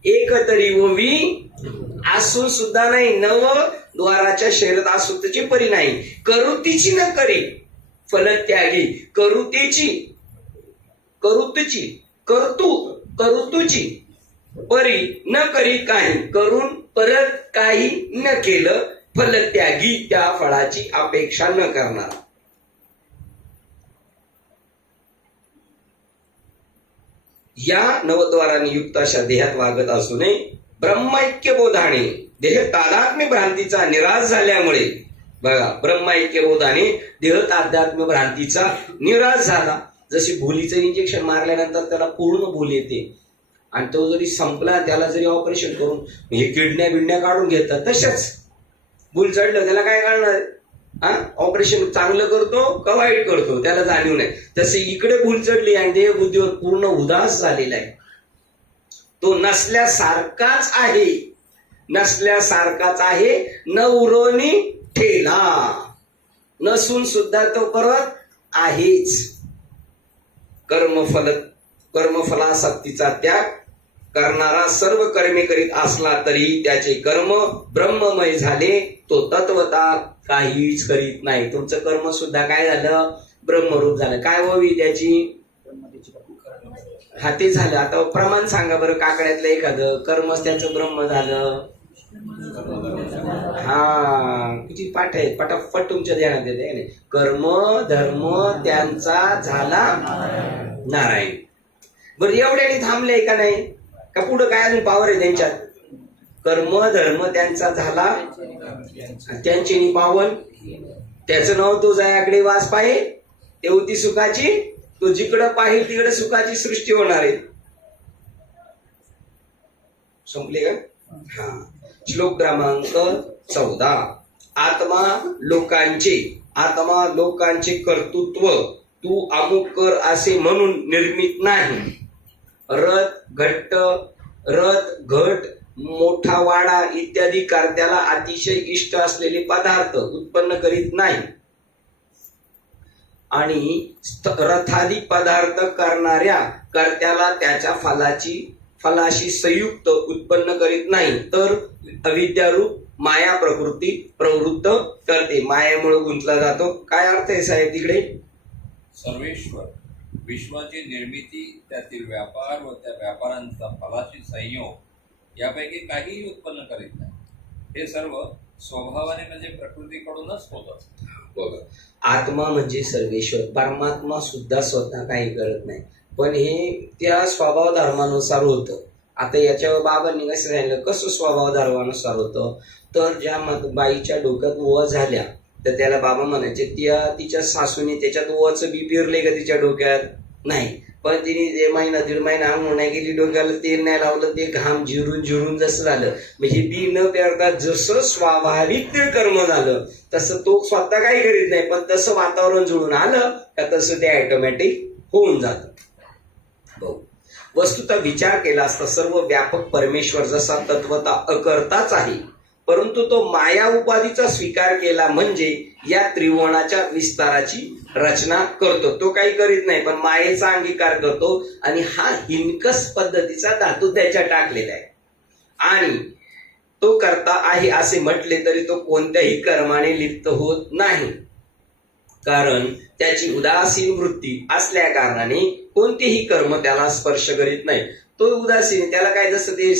एक तरी ओवी असून सुद्धा नाही. नव द्वाराच्या शरीरात असुतेची परी नाही. करुतीची न करी फलत्यागी. करुतेची करुतुची परी न करी काही. करून परत काही न केलं. फलत्यागी त्या फळाची अपेक्षा न करणार. या नवद्वाराने युक्त अशा देहात वागत असू नये. ब्रह्मैक्य बोधाने देह तादात्म्य भ्रांतीचा निराश झाल्यामुळे बघा, ब्रह्मैक्य बोधाने देह तादात्म्य भ्रांतीचा निराश झाला. जशी भुलीचं इंजेक्शन मारल्यानंतर त्याला पूर्ण भूल येते, आणि तो जरी संपला त्याला जरी ऑपरेशन करून हे किडन्या बिडण्या काढून घेतात, तशाच भूल चढलं त्याला काय कळणार? ऑपरेशन चांगलं करतो का वाईट करतो त्याला जाणीव नाही. तसे इकडे भूल चढली आणि देह बुद्धीवर पूर्ण उदास झालेला आहे. तो नसल्यासारखाच आहे, नसल्यासारखाच आहे. न उरोनी ठेला, नसून सुद्धा तो परत आहेच. कर्मफलासक्तीचा त्याग करणारा सर्व कर्मे करीत असला तरी त्याचे कर्म ब्रह्ममय झाले. तो तत्वता काहीच करीत नाही. तुमचं कर्म सुद्धा काय झालं? ब्रह्मरूप झालं. काय व्हावी त्याची? हा ते झालं. आता प्रमाण सांगा बरं, काकड्यातलं एखादं कर्मच त्याचं ब्रह्म झालं. हा किती पाठ आहेत, पटापट तुमच्या ध्यानात येते. कर्म धर्म त्यांचा झाला नारायण. बरं एवढ्याने थांबले का नाही? का पुढं काय अजून पावर आहे त्यांच्यात? कर्म धर्म त्यांचा झाला त्यांची पावन. त्याचं नाव तो जयाकडे वास पाहे तेव्हा ती सुखाची. तो जिकडं पाहिल तिकडे सुखाची सृष्टी होणार आहे. संपले का? हा. श्लोक क्रमांक 14. आत्मा लोकांचे कर्तृत्व तू अमुक कर असे म्हणून निर्मित नाही. रथ घट मोठा वाडा इत्यादी कर्त्याला अतिशय इष्ट असलेले पदार्थ उत्पन्न करीत नाही, आणि रथादी पदार्थ करणाऱ्या कर्त्याला त्याच्या फलाशी संयुक्त उत्पन्न करीत नाही, तर अविद्यारूप माया प्रवृत्त करते. मायामुळे गुंतला जातो. काय अर्थ आहे साहेब तिकडे? सर्वेश्वर विश्वाची निर्मिती, त्यातील व्यापार व त्या व्यापारांचा फलाशी संयोग यापैकी काहीही उत्पन्न करीत नाही. हे सर्व स्वभावाने म्हणजे प्रकृतीकडूनच होत असते. बघा, आत्मा म्हणजे सर्वेश्वर. परमात्मा सुद्धा स्वतः काही करत नाही, पण हे त्या स्वभाव धर्मानुसार होतं. आता याच्यावर बाबांनी कसं सांगितलं, कसं स्वभाव धर्मानुसार होतं? तर ज्या बाईच्या डोक्यात व झाल्या तर त्याला बाबा म्हणायचे तिच्या सासूने त्याच्यात वचं बी पेरले का तिच्या डोक्यात? नाही. पण तिने महिना दीड महिना अंघोळ नाही गेली, डोक्याला तेल नाही लावलं, ते घाम जिरून जसं झालं, म्हणजे बी न पेरता जसं स्वाभाविक ते कर्म झालं तसं तो स्वतः काही करीत नाही, पण तसं वातावरण जुळून आलं का तसं ते ऑटोमॅटिक होऊन जातं. वस्तुतः विचार केला असता सर्व व्यापक परमेश्वर जसा तत्वता अकर्ताच आहे, परंतु तो माया उपाधीचा स्वीकार केला म्हणजे या त्रिभुवनाच्या विस्ताराची रचना करतो, तो काही करीत नाही, पण मायेचा अंगीकार करतो आणि हा हिनकस पद्धतीचा धातू त्याच्या टाकलेला आहे. आणि तो करता आहे असे म्हटले तरी तो कोणत्याही कर्माने लिप्त होत नाही, कारण त्याची उदासीन वृत्ती असल्या कारणाने कोणतेही कर्म त्याला स्पर्श करीत नाही. तो उदासीन, त्याला काय जसं ते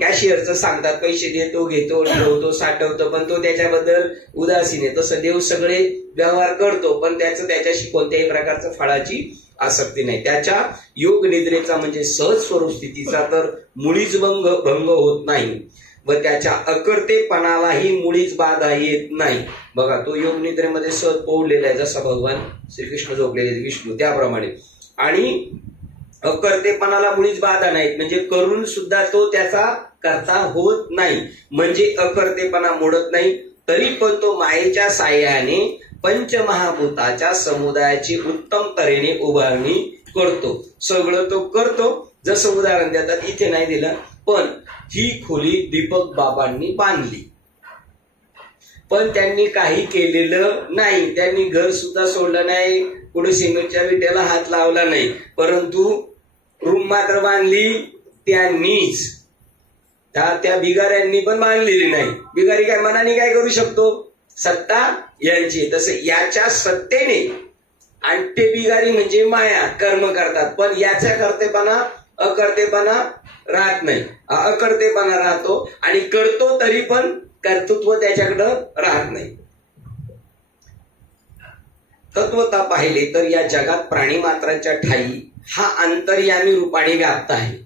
कॅशियरचं सांगतात, पैसे देतो, घेतो, ठेवतो, साठवतो, पण तो त्याच्याबद्दल उदासीन आहे. तसं देव सगळे व्यवहार करतो, पण त्याच्याशी कोणत्याही प्रकारचं फळाची आसक्ती नाही. त्याच्या योग निद्रेचा म्हणजे सहज स्वरूप स्थितीचा तर मुळीच भंग होत नाही व त्याच्या अकर्तेपणालाही मुळीच बाधा येत नाही. बघा, तो योग निद्रेमध्ये सहज पोहलेला आहे, जसा भगवान श्रीकृष्ण झोपलेले विष्णू त्याप्रमाणे. आणि अकर्तेपणाला मुळीच बाधा नाहीत, म्हणजे करून सुद्धा तो त्याचा करता होत नाही, म्हणजे अकर्तेपणा मोडत नाही. तरी पण तो मायेच्या साह्याने पंचमहाभूताच्या समुदायाची उत्तम तऱ्हेने उभारणी करतो. सगळं तो करतो. जसं उदाहरण देतात, इथे नाही दिलं, पण ही खोली दीपक बाबांनी बांधली, पण त्यांनी काही केलेलं नाही. त्यांनी घर सुद्धा सोडलं नाही, पुढे सिमेंटच्या विट्याला हात लावला नाही, परंतु रूम मात्र बांधली त्यांनीच. त्या बिगाऱ्यांनी पण बांधलेली नाही. बिगारी काय मनाने काय करू शकतो? सत्ता यांची. तसं याच्या सत्तेने, आणि ते बिगारी म्हणजे माया कर्म करतात, पण याच्या अकर्तेपणा राहत नाही. अकर्तेपणा राहतो आणि करतो तरी पण कर्तृत्व त्याच्याकडं राहत नाही. तत्वता पाहिले तर या जगात प्राणी मात्रांच्या ठाई हा अंतर्यामी रूपाने व्याप्त आहे,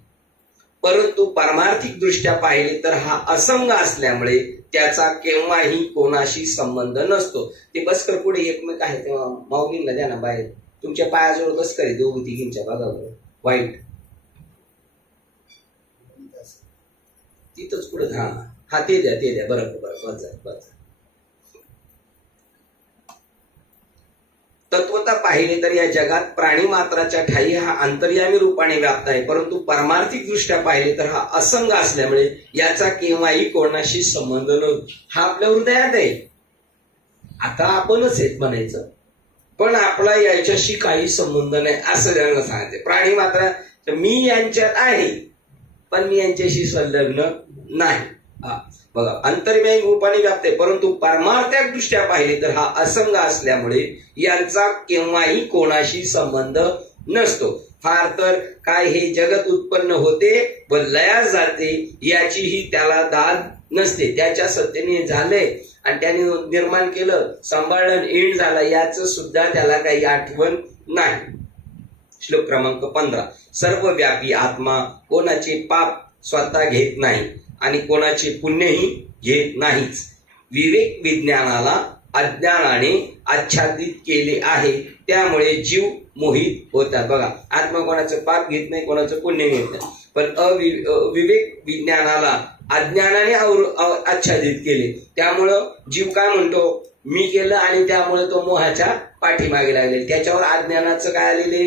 परंतु पारमार्थिक दृष्ट्या पाहिले तर हा असंग असल्यामुळे त्याचा केव्हाही कोणाशी संबंध नसतो. ते बसकर पुढे एकमेक आहे तेव्हा माऊलींना द्या ना बाहेर, तुमच्या पायाजवळ बसकर आहे, दोघी तिघींच्या बघावर वाईट तिथंच पुढे. हा ते द्या बरोबर बस. तत्वता पाहिले तर या जगात प्राणी मात्राच्या ठाई हा अंतर्यामी रूपाने व्याप्त आहे, परंतु पारमार्थिक दृष्ट्या पाहिले तर हा असंग असल्यामुळे याचा केव्हाही कोणाशी संबंध नसतो. हा आपल्या हृदयात आहे. आता आपणच आहेत म्हणायचं, पण आपला याच्याशी काही संबंध नाही असं त्यांना सांगायचं. प्राणी मात्र मी यांच्यात आहे, पण मी यांच्याशी संलग्न नाही. बघा, अंतर्यामी रूपाने व्याप्त आहे, परंतु पारमार्थिक दृष्ट्या पाहिले तर हा असंग असल्यामुळे यांचा केव्हाही कोणाशी संबंध नसतो. फार तर काय हे जगत उत्पन्न होते व लयास जाते याचीही त्याला दाद नसते. त्याच्या सत्तेने झाले आणि त्याने निर्माण केलं, सांभाळलं, एंड झाला, याच सुद्धा त्याला काही आठवण नाही. श्लोक क्रमांक 15. सर्वव्यापी आत्मा कोणाचे पाप स्वतः घेत नाही आणि कोणाचे पुण्यही घेत नाहीच. विवेक विज्ञानाला अज्ञानाने आच्छादित केले आहे, त्यामुळे जीव मोहित होतात. बघा, आत्मा कोणाचं पाप घेत नाही, कोणाचं पुण्य घेत नाही, पण विवेक विज्ञानाला अज्ञानाने आच्छादित केले, त्यामुळं जीव काय म्हणतो, मी केलं, आणि त्यामुळे तो मोहाच्या पाठीमागे लागले. त्याच्यावर अज्ञानाचं काय आलेले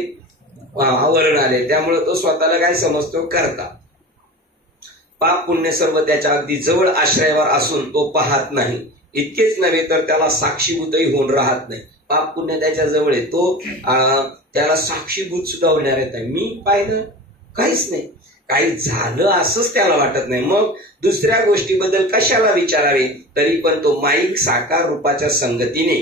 आवरण आले, त्यामुळे तो स्वतःला काय समजतो, करता. पाप पुण्य सर्व त्याच्या अगदी जवळ आश्रयावर असून तो पाहत नाही. इतकेच नव्हे तर त्याला साक्षीभूतही होऊन राहत नाही. पाप पुण्य त्याच्या जवळ आहे, तो त्याला साक्षीभूत सुद्धा होणार येत नाही. मी पाहिलं काहीच नाही, काही झालं असंच त्याला वाटत नाही. मग दुसऱ्या गोष्टीबद्दल कशाला विचारावे? तरी पण तो माईक साकार रूपाच्या संगतीने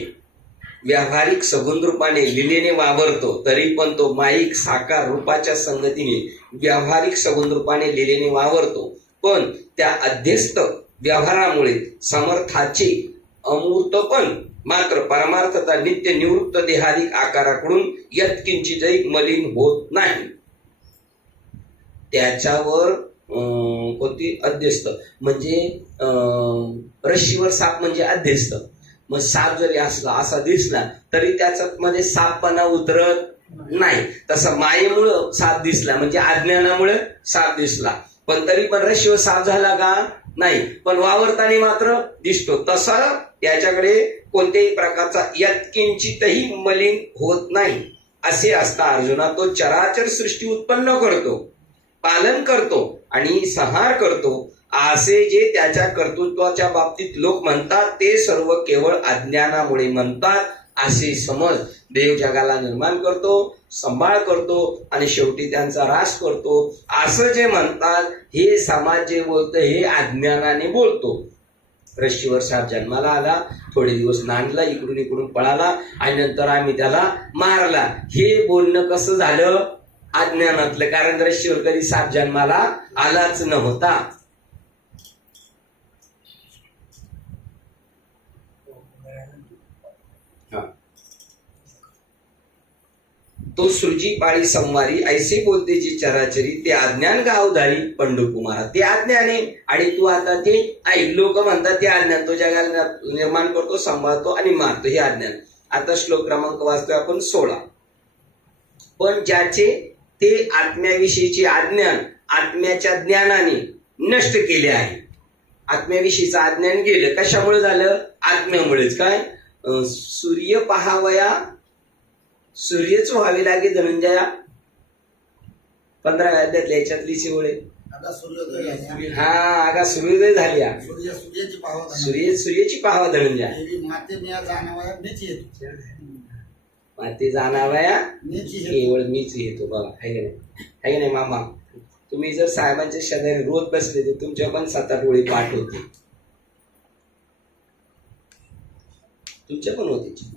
व्यावहारिक सगुण रूपाने लिलेने वावरतो. तरी पण तो माईक साकार रूपाच्या संगतीने व्यावहारिक सगुण रूपाने लिलेने वावरतो, पण त्या अध्यस्त व्यवहारामुळे समर्थाचे अमूर्तपण मात्र परमार्थता नित्य निवृत्त देहादिक आकाराकडून यत्किंचितही मलिन होत नाही. त्याच्यावर कोणती अध्यस्त म्हणजे रशीवर साप म्हणजे अध्यस्त. मग साप जरी असला असा दिसला तरी त्याच्यामध्ये सापपणा उतरत नाही. तसं मायेमुळं साप दिसला म्हणजे अज्ञानामुळे साप दिसला, पण तरी पण रशीवर साप झाला का? नाही, पण वावरताना मात्र दिसतो. तसा त्याच्याकडे कोणत्याही प्रकारचा यत्किंचितही मलिन होत नाही. असे असता अर्जुना तो चराचर सृष्टी उत्पन्न करतो, पालन करतो आणि संहार करतो. असे जे त्याच्या कर्तृत्वाच्या बाबतीत लोक म्हणतात ते सर्व केवळ अज्ञानामुळे म्हणतात असे समज देव जगाला निर्माण करतो, सांभाळ करतो आणि शेवटी त्यांचा ऱ्हास करतो असं जे म्हणतात, हे समाज जे बोलतं हे अज्ञानाने बोलतो. रश्मीवर साप जन्माला आला, थोडे दिवस नांदला, इकडून इकडून पळाला आणि नंतर आम्ही त्याला मारला. हे बोलणं कसं झालं? अज्ञानातलं. कारण रश्मीवर कधी साप जन्माला आलाच नव्हता. तो सृजी पाळी संवारी ऐसे बोलते जी चराचरी, ते अज्ञान गावधारी पंढरकुमारा. ते अज्ञान आहे आणि तू आता ते ऐक. लोक म्हणतात ते अज्ञान. तो जगाला निर्माण करतो, सांभाळतो आणि मारतो, हे अज्ञान. आता श्लोक क्रमांक वाचतोय आपण 16. पण ज्याचे ते आत्म्याविषयीचे अज्ञान आत्म्याच्या ज्ञानाने नष्ट केले आहे. आत्म्याविषयीचं अज्ञान गेलं. कशामुळे झालं? आत्म्यामुळेच. काय? सूर्य पहावया, सूर्यच व्हावे लागे धनंजया. 15 अध्यायातल्या याच्यातली शिवळे. हा, आगा सूर्योदय झाली. सूर्याची पाहावा धनंजया. माते जाणावया केवळ मीच येतो. बघा, आहे की नाही? आहे की नाही मामा? तुम्ही जर साहेबांच्या शेजारी रोज बसले तर तुमच्या पण 7-8 ओळी पाठ होते. तुमच्या पण होते.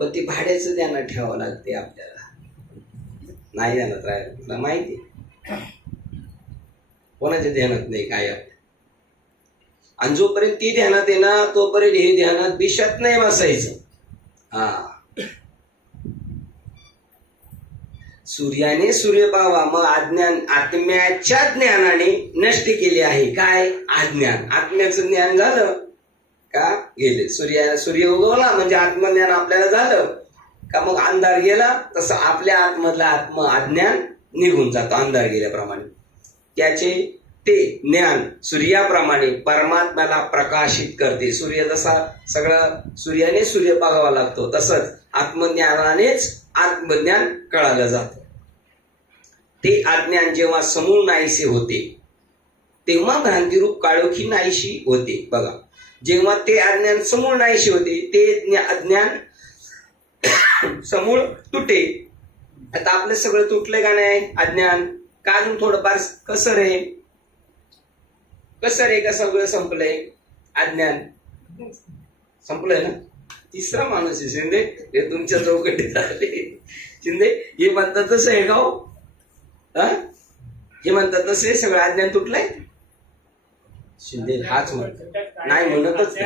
पण ते भाड्याचं ध्यानात ठेवावं लागते आपल्याला. नाही ध्यानात राहायला तुला माहिती. कोणाच्या ध्यानात नाही काय. आणि जोपर्यंत ती ध्यानात आहे ना तोपर्यंत हे ध्यानात बिशत नाही बसायचं. हा, सूर्याने सूर्य पाहावा. मग अज्ञान आत्म्याच्या ज्ञानाने नष्ट केले आहे. काय? अज्ञान. आत्म्याचं ज्ञान झालं का? गेले. सूर्य उगवला म्हणजे आत्मज्ञान आपल्याला झालं का? मग अंधार गेला. तसं आपल्या आतमधला अज्ञान निघून जातो अंधार गेल्याप्रमाणे. त्याचे ते ज्ञान सूर्याप्रमाणे परमात्म्याला प्रकाशित करते. सूर्य जसा सगळं सूर्याने सूर्य बघावा लागतो, तसंच आत्मज्ञानानेच आत्मज्ञान कळालं जातं. ते अज्ञान जेव्हा समूळ नाहीसे होते तेव्हा भ्रांतिरूप काळोखी नाहीशी होते. बघा, जेव्हा ते अज्ञान समूळ नाहीशी होते ते अज्ञान समूळ तुटे. आता आपलं सगळं तुटलं का नाही? अज्ञान का अजून थोडंफार कसर आहे? कसर आहे का सगळं संपलंय? अज्ञान संपलंय ना? तिसरा माणूस आहे शिंदे, हे तुमच्या चौकटीत आले. शिंदे हे म्हणतात तसं आहे का हो? हे म्हणतात तसं सगळं अज्ञान तुटलंय. शिंदे हाच म्हणत नाही, म्हणतच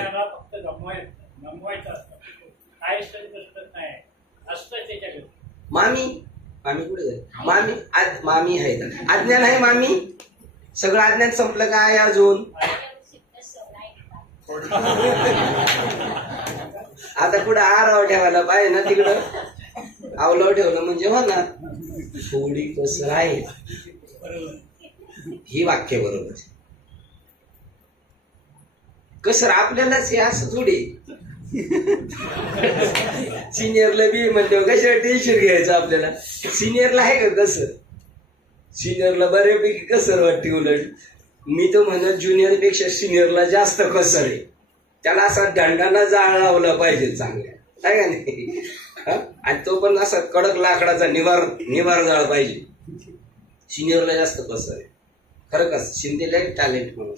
मामी. मामी कुठे जाईल? मामी मामी आहे का? अज्ञान आहे मामी. सगळं अज्ञान संपलं का आहे अजून? आता कुठं आराव ठेवायला पाहिजे ना. तिकडं आवलाव ठेवलं म्हणजे हो ना. थोडी कसर आहे. ही वाक्य बरोबर. कसर आपल्यालाच हे असं थोडी. सिनियरला बी म्हणते कशा टेन्शन घ्यायचं आपल्याला. सिनियरला आहे का कसर? सिनियरला बऱ्यापैकी कसर वाटते. उलट मी तर म्हणत ज्युनियर पेक्षा सिनियरला जास्त कसर आहे. त्याला असा दंडाना जाळ लावला पाहिजे चांगल्या, आहे का नाही? आणि तो पण असा कडक लाकडाचा निवार जाळ पाहिजे. सिनियरला जास्त कसर आहे. खरं का? शिंदेला एक टॅलेंट म्हणून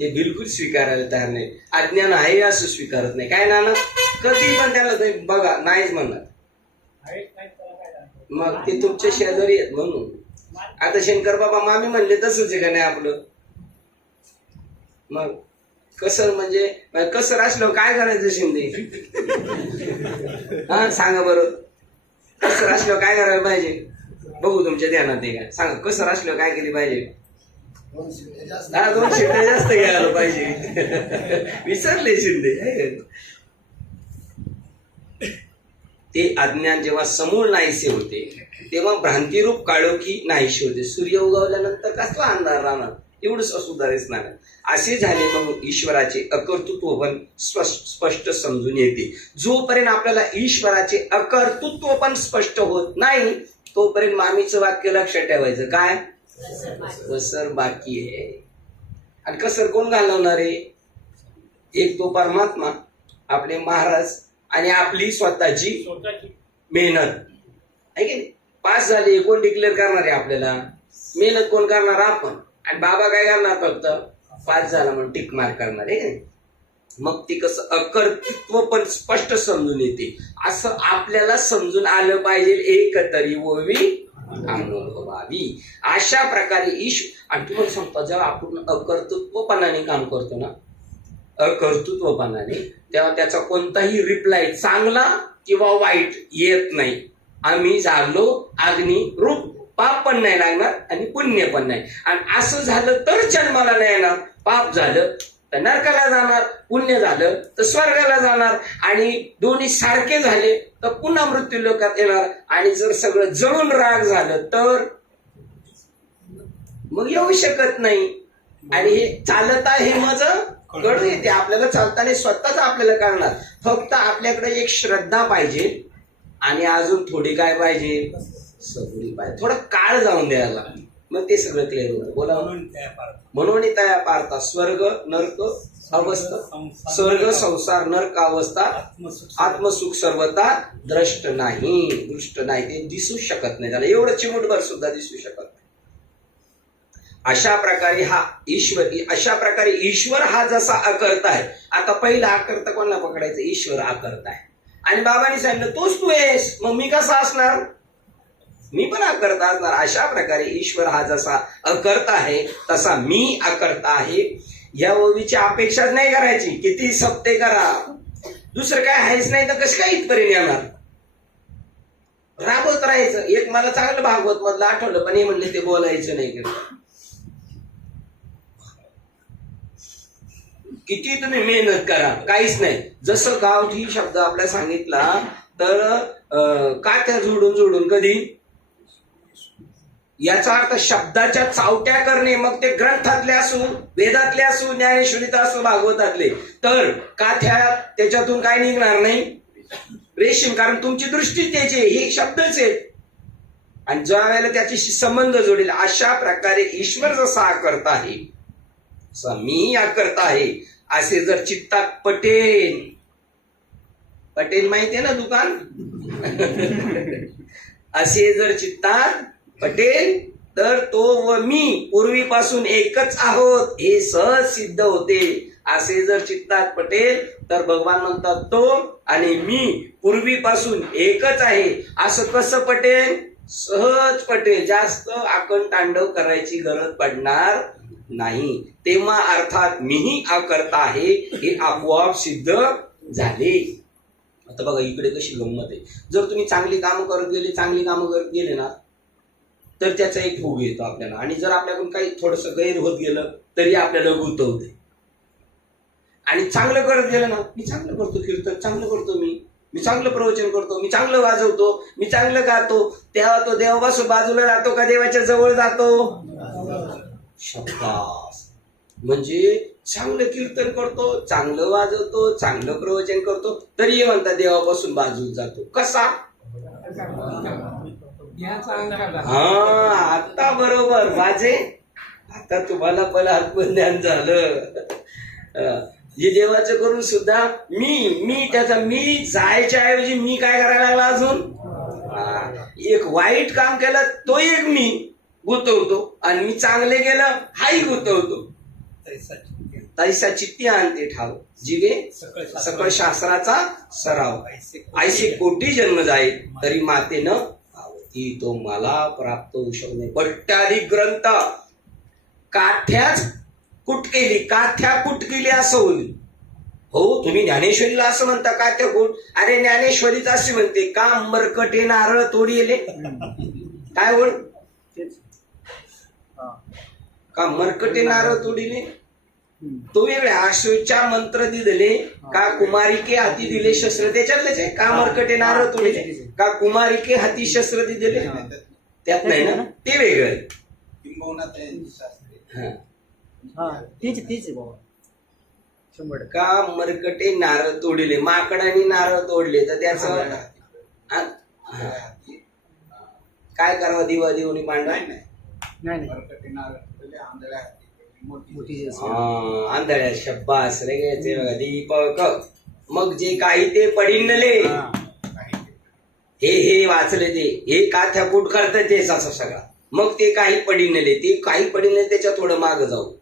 ते बिलकुल स्वीकारायला तयार नाही. अज्ञान आहे असं स्वीकारत नाही. काय ना कधी पण त्याला बघा नाहीच म्हणणार. मग ते तुमच्या शेजारी आहेत म्हणून. आता शंकर बाबा मामी म्हणले तसंच आहे का नाही आपलं? मग कसर म्हणजे कसर असलं काय करायचं शिंदे? हा सांगा बरं. कसर असल्यावर काय करायला पाहिजे? बघू तुमच्या ध्यानात आहे का? सांगा कसर असल्यावर काय केली पाहिजे? 2 शिट्ट्या जास्त घ्यायला पाहिजे. विसरले शिंदे. ते अज्ञान जेव्हा समूळ नाहीसे होते तेव्हा भ्रांतिरूप काळोखी नाहीशी होते. सूर्य उगवल्यानंतर कसला अंधार राहणार? एवढंच सुधारेच नाही. असे झाले मग ईश्वराचे अकर्तृत्व पण स्पष्ट समजून येते. जोपर्यंत आपल्याला ईश्वराचे अकर्तृत्व पण स्पष्ट होत नाही तोपर्यंत मामीचं वाक्य लक्षात ठेवायचं. काय? कसर बाकी आहे. आणि कसर कोण घालवणार आहे? एक तो परमात्मा आपले महाराज आणि आपली स्वतःची मेहनत आहे की नाही. पास झाले कोण डिक्लेअर करणार आहे आपल्याला, मेहनत कोण करणार, आपण. आणि बाबा काय करणार, फक्त पास झाला म्हणून टिक मार्क करणार आहे की नाही. मग ती कसं अकर्तृत्व पण स्पष्ट समजून येते, असं आपल्याला समजून आलं पाहिजे. एकतरी ओवी अनुभवावी, अशा प्रकारे आणि तुम्हाला सांगतो, जेव्हा आपण अकर्तृत्वपणाने काम करतो ना, अकर्तृत्वपणाने, तेव्हा त्याचा कोणताही रिप्लाय चांगला किंवा वाईट येत नाही. आम्ही जागलो अग्नी रूप, पाप पण नाही लागणार आणि पुण्य पण नाही. आणि असं झालं तर जन्माला नाही येणार. पाप झालं तर नरकाला जाणार, पुण्य झालं तर स्वर्गाला जाणार, आणि दोन्ही सारखे झाले तर पुन्हा मृत्यू लोकात येणार. आणि जर सगळं जळून राग झालं तर मग येऊ शकत नाही. आणि हे चालत आहे माझं कळू येते आपल्याला, चालताना स्वतःच आपल्याला कळणार. फक्त आपल्याकडे एक श्रद्धा पाहिजे आणि अजून थोडी काय पाहिजे, सबुरी पाहिजे. थोडा काळ जाऊन द्यायला, मग ते सगळं क्लिअर होतं. बोला. म्हणून तया पारता स्वर्ग नरक अवस्था, स्वर्ग संसार नरक अवस्था, आत्मसुख सर्वता द्रष्ट नाही, दृष्ट नाही, ते दिसू शकत नाही. त्याला एवढं चिमुटभर सुद्धा दिसू शकत नाही. अशा प्रकारे ईश्वर हा जसा अकर्ता आहे. आता पहिला अकर्ता कोणाला पकडायचं, ईश्वर अकर्ता आहे. आणि बाबांनी सांगितलं तोच तू आहेस, मग मी कसा असणार, मी पण अकर्ता असणार. अशा प्रकारे ईश्वर हा जसा अकर्ता आहे तसा मी अकर्ता आहे. या ओवीची अपेक्षाच नाही करायची, किती सप्ते करा, दुसरं काय आहेच नाही तर कसं काय इथपर्यंत येणार. राबवत राहायचं. एक मला चांगलं भागवत मधलं आठवलं, पण हे म्हणले ते बोलायचं नाही. किती तुम्ही मेहनत करा, काहीच नाही. जसं गावठी शब्द आपल्याला सांगितला तर कात्या जोडून कधी, याचा अर्थ शब्दाच्या चावट्या करणे, मग ते ग्रंथातले असू, वेदातले असू, ज्ञानेश्वरीत असू, भागवतातले, तर काथ्या त्याच्यातून काय निघणार नाही, रेशीम. कारण तुमची दृष्टी त्याचे हे शब्दच आहेत. आणि ज्या वेळेला त्याच्याशी संबंध जोडेल, अशा प्रकारे ईश्वर जसा आकर्ता आहे तसा मी आकर्ता आहे. असे जर चित्तात पटेल माहितीये ना दुकान असे जर चित्तात पटेल तर तो व मी पूर्वीपासून एकच आहोत हे सहज सिद्ध होते. असे जर चित्तात पटेल तर भगवान म्हणतात तो आणि मी पूर्वीपासून एकच आहे. असं कसं पटेल, सहज पटेल. जास्त आकंठ तांडव करायची गरज पडणार नाही. तेव्हा अर्थात मीही अकर्ता आहे हे आपोआप सिद्ध झाले. आता बघा इकडे कशी गंमत आहे. जर तुम्ही चांगली कामं करत गेले ना तर त्याचा एक भोग येतो आपल्याला. आणि जर आपल्याकडून काही थोडस गैर होत गेलं तरी आपल्याला गुंतवते. आणि चांगलं करत गेलं ना, मी चांगलं करतो कीर्तन, चांगलं करतो, मी चांगलं प्रवचन करतो, मी चांगलं वाजवतो, मी चांगलं गातो, तेव्हा तो देवापासून बाजूला जातो का देवाच्या जवळ जातो. शब्दास म्हणजे चांगलं कीर्तन करतो, चांगलं वाजवतो, चांगलं प्रवचन करतो, तरी म्हणता देवापासून बाजूला जातो. कसा, हा आता बरोबर माझे, आता तुम्हाला पण आत्मज्ञान झालं. जे देवाचं करून सुद्धा मी त्याचा मी जायच्या ऐवजी मी काय करायला लागला अजून. एक वाईट काम केलं तो एक मी गुंतवतो आणि मी चांगले गेलं हाही गुंतवतो. तैसा चित्ती आणते ठाव जीवे सकळ शास्त्राचा सराव. ऐसे कोटी जन्म जाईल तरी माते न ती तो मला प्राप्त होऊ शकणे. पट्ट्याधिक ग्रंथ काथ्याच कुट केली असं होईल. हो तुम्ही ज्ञानेश्वरीला असं म्हणता काथ्या कुट, अरे ज्ञानेश्वरीच अशी म्हणते का मरकटे नारळ तोडी येले. काय बोल का मरकटे नारळ तोडीले, तो वेगळ्या आशूच्या मंत्र दिले का कुमारिके हाती दिले शस्त्र, त्याच्यातलेच आहे. का मरकटे नारळ तोडले का कुमारिके हाती शस्त्र दिले, त्यात नाही ना, ते वेगळं. का मरकटे नारळ तोडले, माकडाने नारळ तोडले तर त्याचं काय करावं, दिवा देऊन पांढरा आंधळ्या शब्बास रे घ्यायचे बघा. दीपक मग जे काही ते पडिन्नले, हे वाचले ते, हे काथ्या कूट करतात तेच असं सगळा. मग ते काही पडिन्नले, ते काही पडिन्नले त्याच्या थोडं माग जाऊ.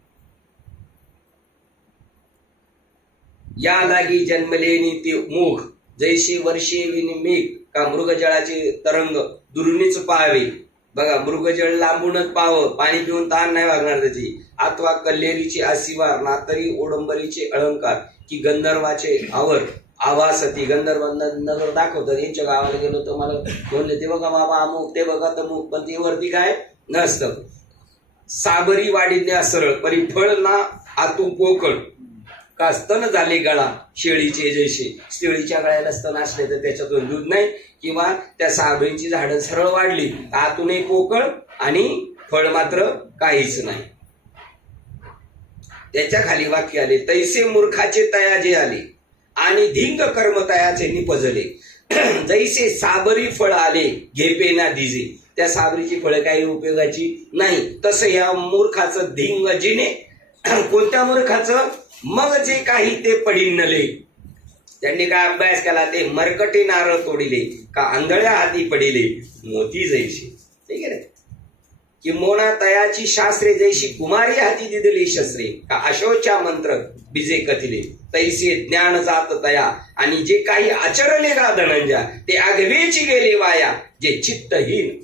या लागी जन्मलेनी ते मुख, जैशी वर्षे विनी मेघ, का मृगजळाचे तरंग दुरुनीच पाहावे. बघा, मृगजळ लांबूनच पाहावं, पाणी पिऊन ताण नाही वागणार त्याची. अथवा कल्लेरीची आसिवार, नातरी ओडंबरीचे अलंकार, की गंधर्वाचे आवर आवासती. गंधर्व नगर दाखवतात. यांच्या गावाला गेलो तर मला बोलले, ते बघा बाबा अमुक, ते बघा तमुक, पण ते वरती काय नसतं. साबरी वाढीने सरळ, परी फळ ना आतू पोकळ, का स्तन झाले गळा शेळीचे जैसे. शेळीच्या गळ्याला स्तन असले तर त्याच्यातून दूध नाही, किंवा त्या साबरीची झाडं सरळ वाढली आतूनही पोकळ आणि फळ मात्र काहीच नाही. त्याच्या खाली वाक्य आले, तैसे मूर्खाचे तयाजे आले आणि धिंग कर्म तयाचे निपजले. जैसे साबरी फळ आले घेपे ना दिजे, त्या साबरीची फळं काही उपयोगाची नाही, तसं या मूर्खाचं धिंग जिने. कोणत्या मूर्खाचं? मग जे काही ते पडिन्नले, त्यांनी काय अभ्यास केला, ते मरकटे नारळ तोडिले, का आंधळ्या हाती पडिले मोती जैशी. ठीक आहे, की मोना तयाची शास्त्रे जैशी कुमारी हाती दिदली शस्त्रे, का अशोच्या मंत्र बिजे कथिले, तैसे ज्ञान जात तया. आणि जे काही आचरले का धनंजा, ते आगवेची गेले वाया, जे चित्तहीन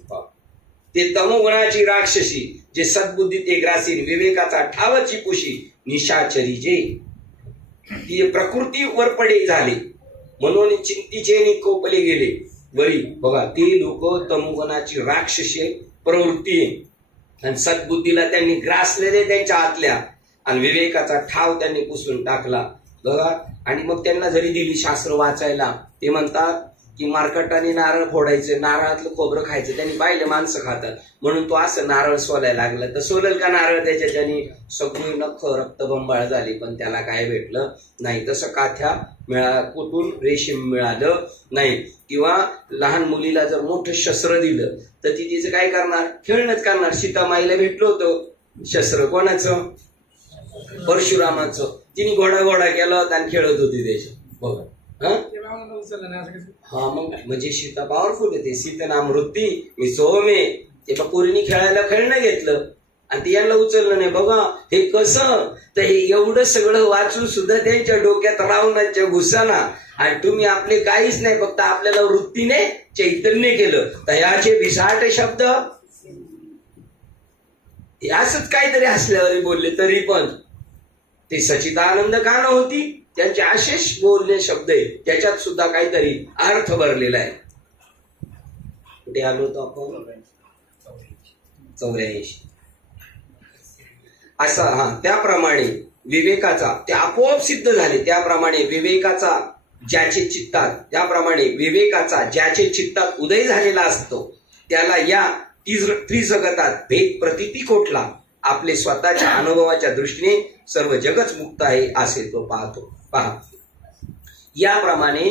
ते तमोगुणाची राक्षसी, जे सद्बुद्धी ते ग्रासीन, विवेकाचा ठावची पुशी निशाचरी जे. ती प्रकृतीवर पडे झाले, म्हणून चिंतीचे निकोपले गेले वरी. बघा, ते लोक तमोगुणाची राक्षसी प्रवृत्ती आणि सद्बुद्धीला त्यांनी ग्रासलेले त्यांच्या आतल्या, आणि विवेकाचा ठाव त्यांनी पुसून टाकला. बघा, आणि मग त्यांना जरी दिली शास्त्र वाचायला, ते म्हणतात की मार्कटाने नारळ फोडायचे, नारळातलं खोबरं खायचं. त्यांनी पाहिलं माणसं खातात, म्हणून तो असं नारळ सोलायला लागला. तर सोलल का नारळ? त्याच्या ज्याने सगळी नख रक्तबंबाळ झाली, पण त्याला काय भेटलं नाही. तसं काथ्या कुठून रेशीम मिळालं नाही. किंवा लहान मुलीला जर मोठं शस्त्र दिलं तर ती तिचं काय करणार? खेळणंच करणार. सीतामाईला भेटलं होतं शस्त्र, कोणाचं? परशुरामाचं. तिने घोडा केला होता आणि खेळत होती त्याच्या. बघा, हा, मग म्हणजे सीता पॉवरफुल आहे. सीता वृत्ती मी सोमे, ते पोरीने खेळायला खेळणं घेतलं आणि ते यांना उचललं नाही. बघा हे कसं, तर हे एवढं सगळं वाचून सुद्धा त्यांच्या डोक्यात राहून त्यांच्या घुसाना, आणि तुम्ही आपले काहीच नाही, फक्त आपल्याला वृत्तीने चैतन्य केलं. तयाचे विसाट शब्द असंच काहीतरी असल्यावर बोलले, तरी पण ते सच्चिदानंद का नव्हती? त्यांचे अशेष बोलणे शब्द आहे, त्याच्यात सुद्धा काहीतरी अर्थ भरलेला आहे. कुठे आलो होतो आपण? 84. असा, हा, त्याप्रमाणे विवेकाचा, ते आपोआप सिद्ध झाले. त्याप्रमाणे विवेकाचा ज्याचे चित्तात, त्याप्रमाणे विवेकाचा ज्याचे चित्तात उदय झालेला असतो, त्याला या त्रिजगतात भेद प्रतीती कोठला. आपले स्वतःच्या अनुभवाच्या दृष्टीने सर्व जगच मुक्त आहे असे तो पाहतो. पहा, याप्रमाणे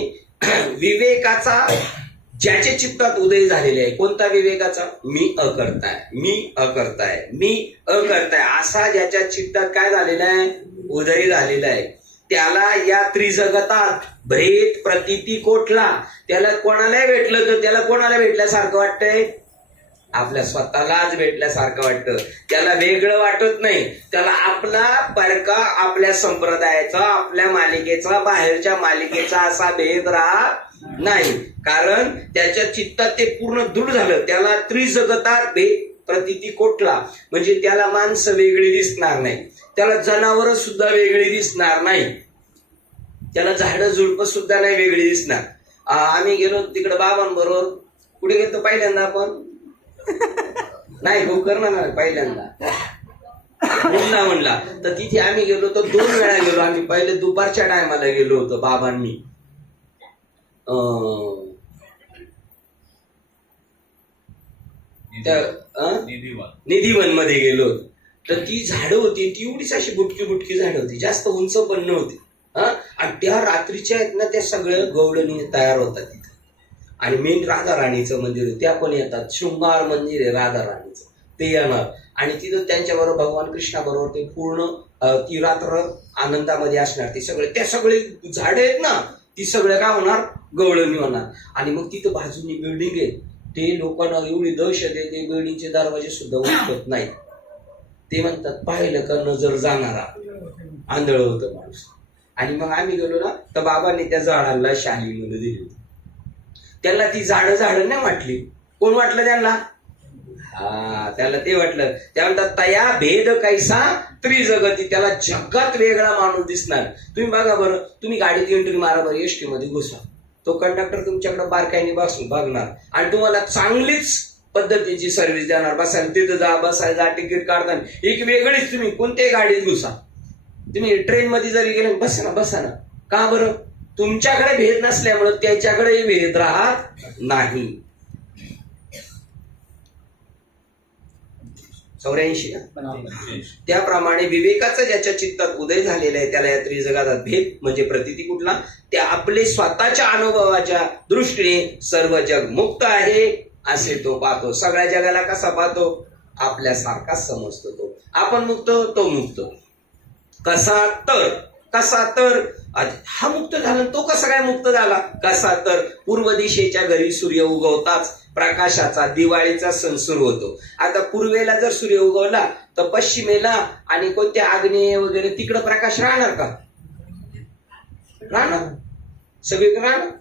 विवेकाचा ज्याचे चित्तात उदय झालेले आहे. कोणता विवेकाचा? मी अकर्ताय, मी अकर्ताय, मी अकर्ताय, असा ज्याच्या चित्तात काय झालेला आहे? उदय झालेला आहे. त्याला या त्रिजगतात भेद प्रतीती कोठला. त्याला कोणाला भेटलं तर त्याला कोणाला भेटल्यासारखं वाटतंय? आपल्या स्वतःलाच भेटल्यासारखं वाटतं. त्याला वेगळं वाटत नाही. त्याला आपला परका, आपल्या संप्रदायाचा, आपल्या मालिकेचा, बाहेरच्या मालिकेचा असा भेद राहत नाही. कारण त्याच्या चित्तात ते पूर्ण दृढ झालं. त्याला त्रिजगतात भेद प्रतीती कोठला, म्हणजे त्याला माणसं वेगळी दिसणार नाही, त्याला जनावर सुद्धा वेगळी दिसणार नाही, त्याला झाडं झुडपं सुद्धा नाही वेगळी दिसणार. आम्ही गेलो तिकडे बाबांबरोबर. कुठे गेलो पहिल्यांदा आपण? नाही, गोकर्ण पहिल्यांदा म्हणला. तर तिथे आम्ही गेलो तर 2 वेळा गेलो आम्ही. पहिले दुपारच्या टायमाला गेलो होतो बाबांनी. निधिवन मध्ये गेलो. तर ती झाडं होती, ती एवढीच अशी बुटकी झाडं होती, जास्त उंच पण नव्हती. आणि त्या रात्रीच्या आहेत ना, त्या सगळ्या गवळणी तयार होतात तिथं. आणि मेन राधा राणीचं मंदिर आहे, त्या पण येतात. शृंगार मंदिर आहे राधा राणीचं, ते येणार. आणि तिथं त्यांच्याबरोबर भगवान कृष्णाबरोबर ते पूर्ण ती रात्र आनंदामध्ये असणार. ते सगळे, त्या सगळे झाडे आहेत ना, ती सगळं काय होणार, गवळणी होणार. आणि मग तिथं बाजूनी बिल्डिंग आहे, ते लोकांना एवढी दहशत येते, बिल्डिंगचे दरवाजे सुद्धा उठत नाही. ते म्हणतात पाहिलं का नजर जाणारा, आंधळ होतं माणूस. आणि मग आम्ही गेलो ना, तर बाबांनी त्या झाडांना शाही म्हणून दिली. त्यांना ती झाडं नाही वाटली. कोण वाटलं त्यांना? हा, त्याला ते वाटलं. त्या म्हणतात तया भेद कैसा त्रिजगती, त्याला जगात वेगळा माणूस दिसणार. तुम्ही बघा बरं, तुम्ही गाडीत एंट्री मारा बरं, एसटी मध्ये घुसा, तो कंडक्टर तुमच्याकडे बारकाईने बसून बघणार आणि तुम्हाला चांगलीच पद्धतीची सर्व्हिस देणार. बसायला तिथं जा, बसायला जा, तिकीट काढताना एक वेगळीच. तुम्ही कोणत्याही गाडीत घुसा, तुम्ही ट्रेन मध्ये जरी गेले, बसा ना. का बरं? तुमच्याकडे भेद नसल्यामुळे त्याच्याकडे भेद राहत नाही. 84 ना. त्याप्रमाणे विवेकाचा ज्याच्या चित्तात उदय झालेला आहे त्याला या त्रिजगात भेद म्हणजे प्रतीती कुठला? ते आपले स्वतःच्या अनुभवाच्या दृष्टीने सर्व जग मुक्त आहे असे तो पाहतो. सगळ्या जगाला कसा पाहतो? आपल्यासारखाच समजतो तो. आपण मुक्त, तो मुक्त. कसा तर हा मुक्त झाला, तो कसा काय मुक्त झाला? कसा तर पूर्व दिशेच्या घरी सूर्य उगवताच प्रकाशाचा दिवाळीचा सण सुरू होतो. आता पूर्वेला जर सूर्य उगवला तर पश्चिमेला आणि कोणत्या आग्नेय वगैरे तिकडं प्रकाश राहणार का? राहणार, सगळीकडे राहणार.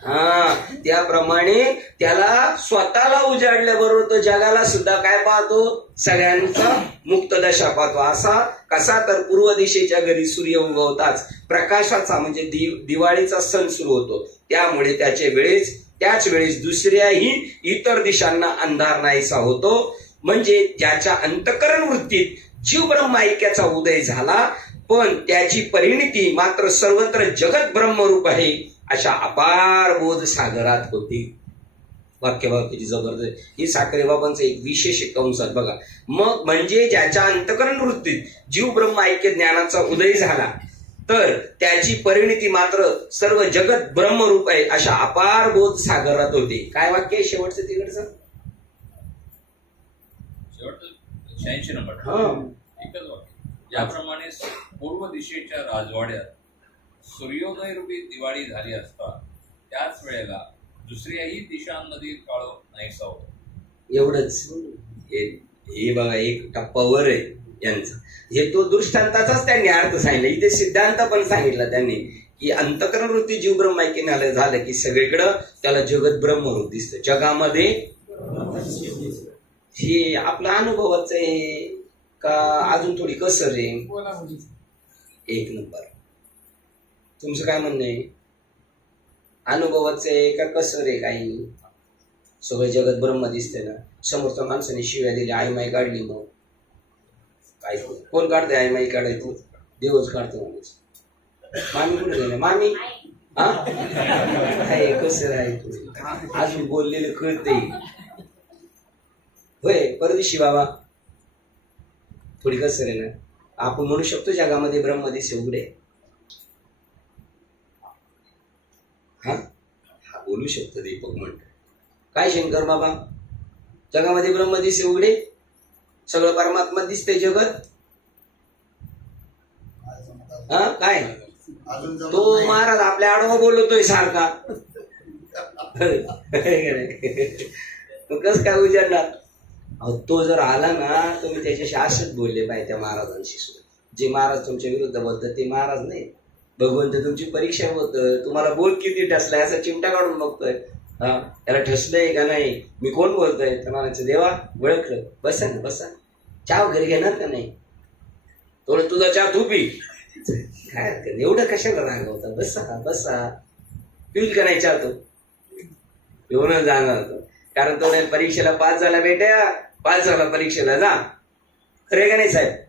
हा, त्याप्रमाणे त्याला स्वतःला उजाडल्याबरोबर तो जगाला सुद्धा काय पाहतो? सगळ्यांचा मुक्त दशा पाहतो. असा कसा तर पूर्व दिशेच्या घरी सूर्य उगवताच प्रकाशाचा म्हणजे दिवाळीचा सण सुरू होतो. त्यामुळे त्याच वेळेस दुसऱ्याही इतर दिशांना अंधार नाहीसा होतो. म्हणजे ज्याच्या अंतःकरण वृत्तीत जीव ब्रह्म ऐक्याचा उदय झाला, पण त्याची परिणिती मात्र सर्वत्र जगत ब्रह्मरूप आहे अशा अपार बोध सागरात होती. वाक्य बघा किती जबरदस्त. ही साखरे बाबांचं एक विशेष कंसात बघा. मग म्हणजे ज्याच्या अंतःकरण वृत्तीत जीव ब्रह्म ऐक्य ज्ञानाचा उदय झाला, तर त्याची परिणिती मात्र सर्व जगत ब्रह्मरूप आहे अशा अपार बोध सागरात होते. काय वाक्य आहे शेवटचं तिकडचं? 86 नंबर. एकच वाक्य. ज्याप्रमाणे पूर्व दिशेच्या राजवाड्यात सूर्योदय रूपी दिवाळी झाली असता, त्याच वेळेला दुसऱ्याही दिशांमधील काळ नाहीसा होतो. एवढंच. हे बघा एक टप्पावर आहे यांचा. हे तो दृष्टांताचाच त्यांनी अर्थ सांगितला. इथे सिद्धांत पण सांगितला त्यांनी की अंतःकरण वृत्ती जीव ब्रह्म ऐक्याने झालं की सगळीकडं त्याला जगत ब्रह्मरूप दिसतं. जगामध्ये हे आपलं अनुभवाचं आहे का अजून थोडी कसर आहे? एक नंबर. तुमचं काय म्हणणं आहे? अनुभवाचं आहे का कसर आहे? काही सगळं जगत ब्रह्म दिसतंय ना. समोरच्या माणसाने शिव्या दिली, आई माई काढली, मग काय कोण काढतंय? आई माई काढायचं देवच काढतो माणूस. मामी कुठे गेले? मामी हा कसर आहे तू अजून बोललेलं कळतंय होय. परदेशी बाबा थोडी कसर आहे ना. आपण म्हणू शकतो जगामध्ये ब्रह्म दिसे उघडे. हा बोलू शकतो दीपक म्हणतो. काय शंकर बाबा, जगामध्ये ब्रह्म दिसे उघडे, सगळं परमात्मा दिसतंय जगत. हा काय तो महाराज आपल्या आडवा बोलतोय सारखा. कस काय उजाडणार? तो जर आला ना तुम्ही त्याच्याशी असंच बोलले पाहिजे त्या महाराजांशी सुद्धा. जे महाराज तुमच्या विरुद्ध बोलतात ते महाराज नाही. भगवंत तुमची परीक्षा होत, तुम्हाला बोल किती ठसलाय असा चिमटा काढून बघतोय. हा त्याला ठसलंय का नाही, मी कोण बोलतोय? तर म्हणायचं देवा ओळखलं, बसा ना बसा. चहा वगैरे घेणार का नाही? थोडं तुझा चहा तू पी. काय हरकत, एवढं कशाला रागवता? बसा बसा. पिल का नाही चहा? तो येऊनच जाणार तो. कारण तो परीक्षेला पास झाला बेट्या, पास झाला परीक्षेला जा. खरे का नाही साहेब?